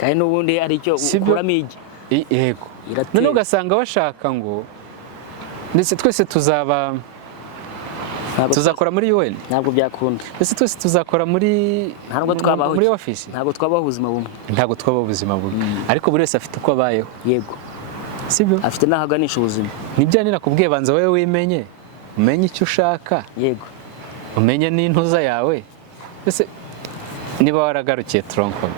kandi n'ubundi ari cyo ukuramo igi. Yego, none ugasanga bashaka ngo ndetse twese tuzakora muri UN. Ntabwo byakunda. Ndetse twese tuzakora muri office. Ntabwo twabaho ubuzima bumwe. Ntabwo twabaho ubuzima bumwe, ariko buri wese afite uko abayeho. Yego, sibyo, afite n'aho aganisha ubuzima. Nibyo nakubwiye, banza wowe wimenye, umenye icyo ushaka. Yego, umenye n'intuza yawe. Ese niba waragarukiye tronko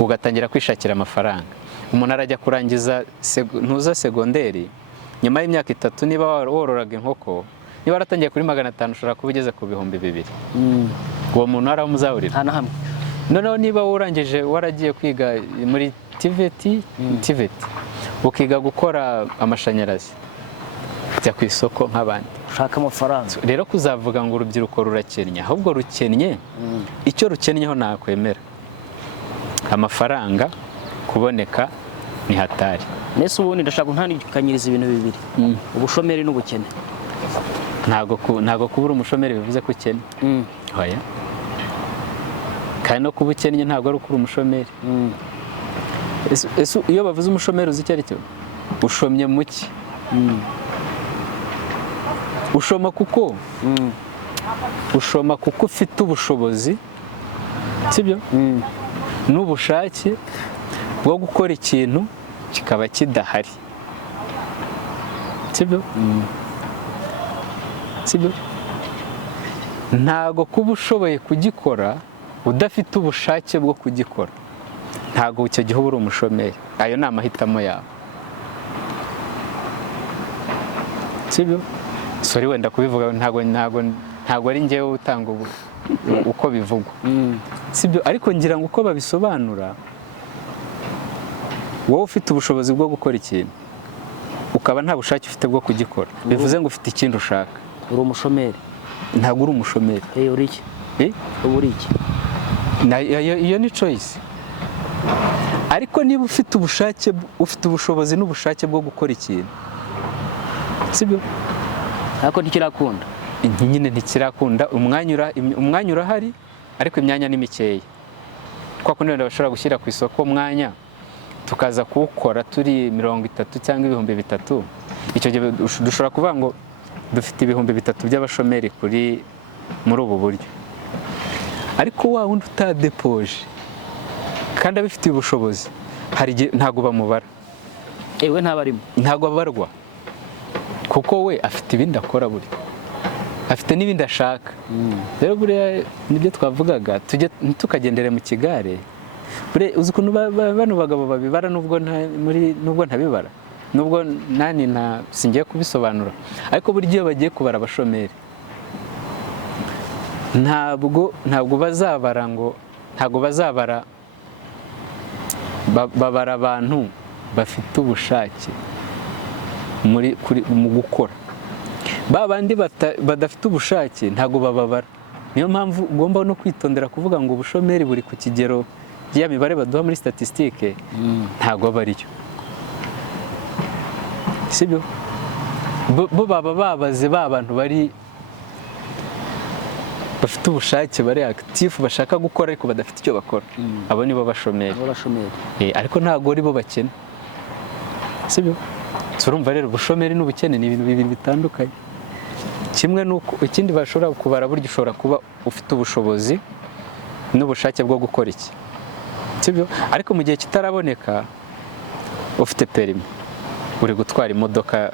ugatangira kwishakira amafaranga, umuntu arajya kurangiza ntuza segonderi, nyuma y'imyaka 3 niba wororaga inkoko, niba waratangiye kuri 500 ushobora kuba ugeze ku 2000. Uwo muntu aramuzahurira hana hamwe. Noneho niba urangije waragiye kwiga muri TVET ukiga gukora amashanyarazi, jya ku isoko nk'abandi ushaka amafaranga. Rero kuzavuga ngo urubyiruko rurakennye, ahubwo rukennye icyo rukennyeho nakwemera, amafaranga kuboneka ni hatari. Nese ubundi ndashaka ntandikanyiriza ibintu bibiri, ubushomeri n'ubukene. Ntago kubura umushomeri bivuze ko ukennye. Oya, kandi no kuba ukennye ntabwo ari ukuri umushomeri. Iyo bavuze umushomeri uzi icyo ari cyo? Ushomye muki? Ushoma kuko ufite ubushobozi sibyo, n'ubushake bwo gukora ikintu kikaba kidahari sibyo. Ntago kuba ushoboye kugikora udafite ubushake bwo kugikora, ntago icyo gihe uri umushomeri. Ayo ni amahitamo yawe sibyo. Sorry wenda kubivuga, ntago ari njyewe utanga uko bivugwa sibyo, ariko ngira ngo uko babisobanura, wowe ufite ubushobozi bwo gukora ikintu ukaba nta bushake ufite bwo kugikora, bivuze ngo ufite ikindi ushaka, uri umushomeri. Ntago uri umushomeri. Uri iki? Uri iki? Iyo ni choice. Ariko niba ufite ubushobozi n'ubushake bwo gukora ikintu sibyo, ariko ntikirakunda. Nyine ntikirakunda, umwanya urahari ariko imyanya ni mikeya. Kwa kundi wenda bashobora gushyira ku isoko umwanya tukaza kuwukora turi 30 cyangwa 3000, icyo gihe dushobora kuvuga ngo dufite 3000 by'abashomeri muri ubu buryo. ariko wa wundi utadepoje kandi abifitiye ubushobozi hari igihe ntabwo bamubara, ewe ntabarimo, ntabwo abarwa kuko we afite ibindi akora, buri afite n'ibindi ashaka. Rero buriya nibyo twavugaga, tukagendere mu kigare. Uzi ukuntu bano bagabo babibara nubwo ntabibara, nubwo nani singiye kubisobanura, ariko buri gihe bagiye kubara abashomeri ntabwo bazabara babara abantu bafite ubushake mu gukora. Ba bandi badafite ubushake ntabwo bababara. Niyo mpamvu ugomba no kwitondera kuvuga ngo ubushomeri buri ku kigero ya mibare baduha muri statistique ntabwo aba ariyo, sibyo? Bo baba babaze ba bantu bafite ubushake, bari active, bashaka gukora ariko badafite icyo bakora. Abo nibo bashomeri. Ariko ntabwo ari bo bakene, sibyo? Urumva rero ubushomeri n'ubukene ni ibintu bibiri bitandukanye. Kimwe nuko ikindi bashobora kubara, buryo ushobora kuba ufite ubushobozi n'ubushake bwo gukora iki, sibyo? Ariko mu gihe kitaraboneka ufite perimi, uri gutwara imodoka,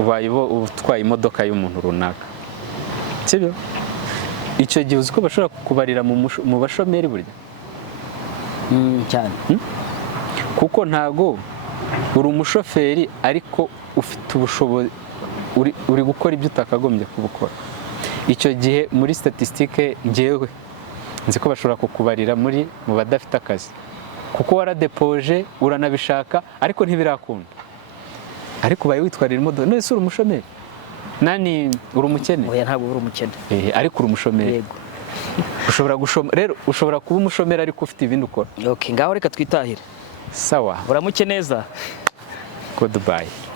ubaye utwaye imodoka y'umuntu runaka, sibyo? Icyo gihe uzi ko bashobora kukubarira mu bashomeri burya cyane, kuko ntago uri umushoferi ariko ufite ubushobozi, uri gukora ibyo utakagombye kubukora. Icyo gihe muri statistique ngewe nzi ko bashobora kukubarira mu badafite akazi, kuko waradepoje, uranabishaka ariko ntibirakunda, ariko ubaye witwarira imodoka. None se uri umushomeri? Uri umukene? Oya, ntabwo uri umukene, ariko uri umushomeri. yego. Rero ushobora kuba umushomeri ariko ufite ibindi ukora. Okay, ngaho reka twitahire. Sawa, Uramuke neza. goodbye.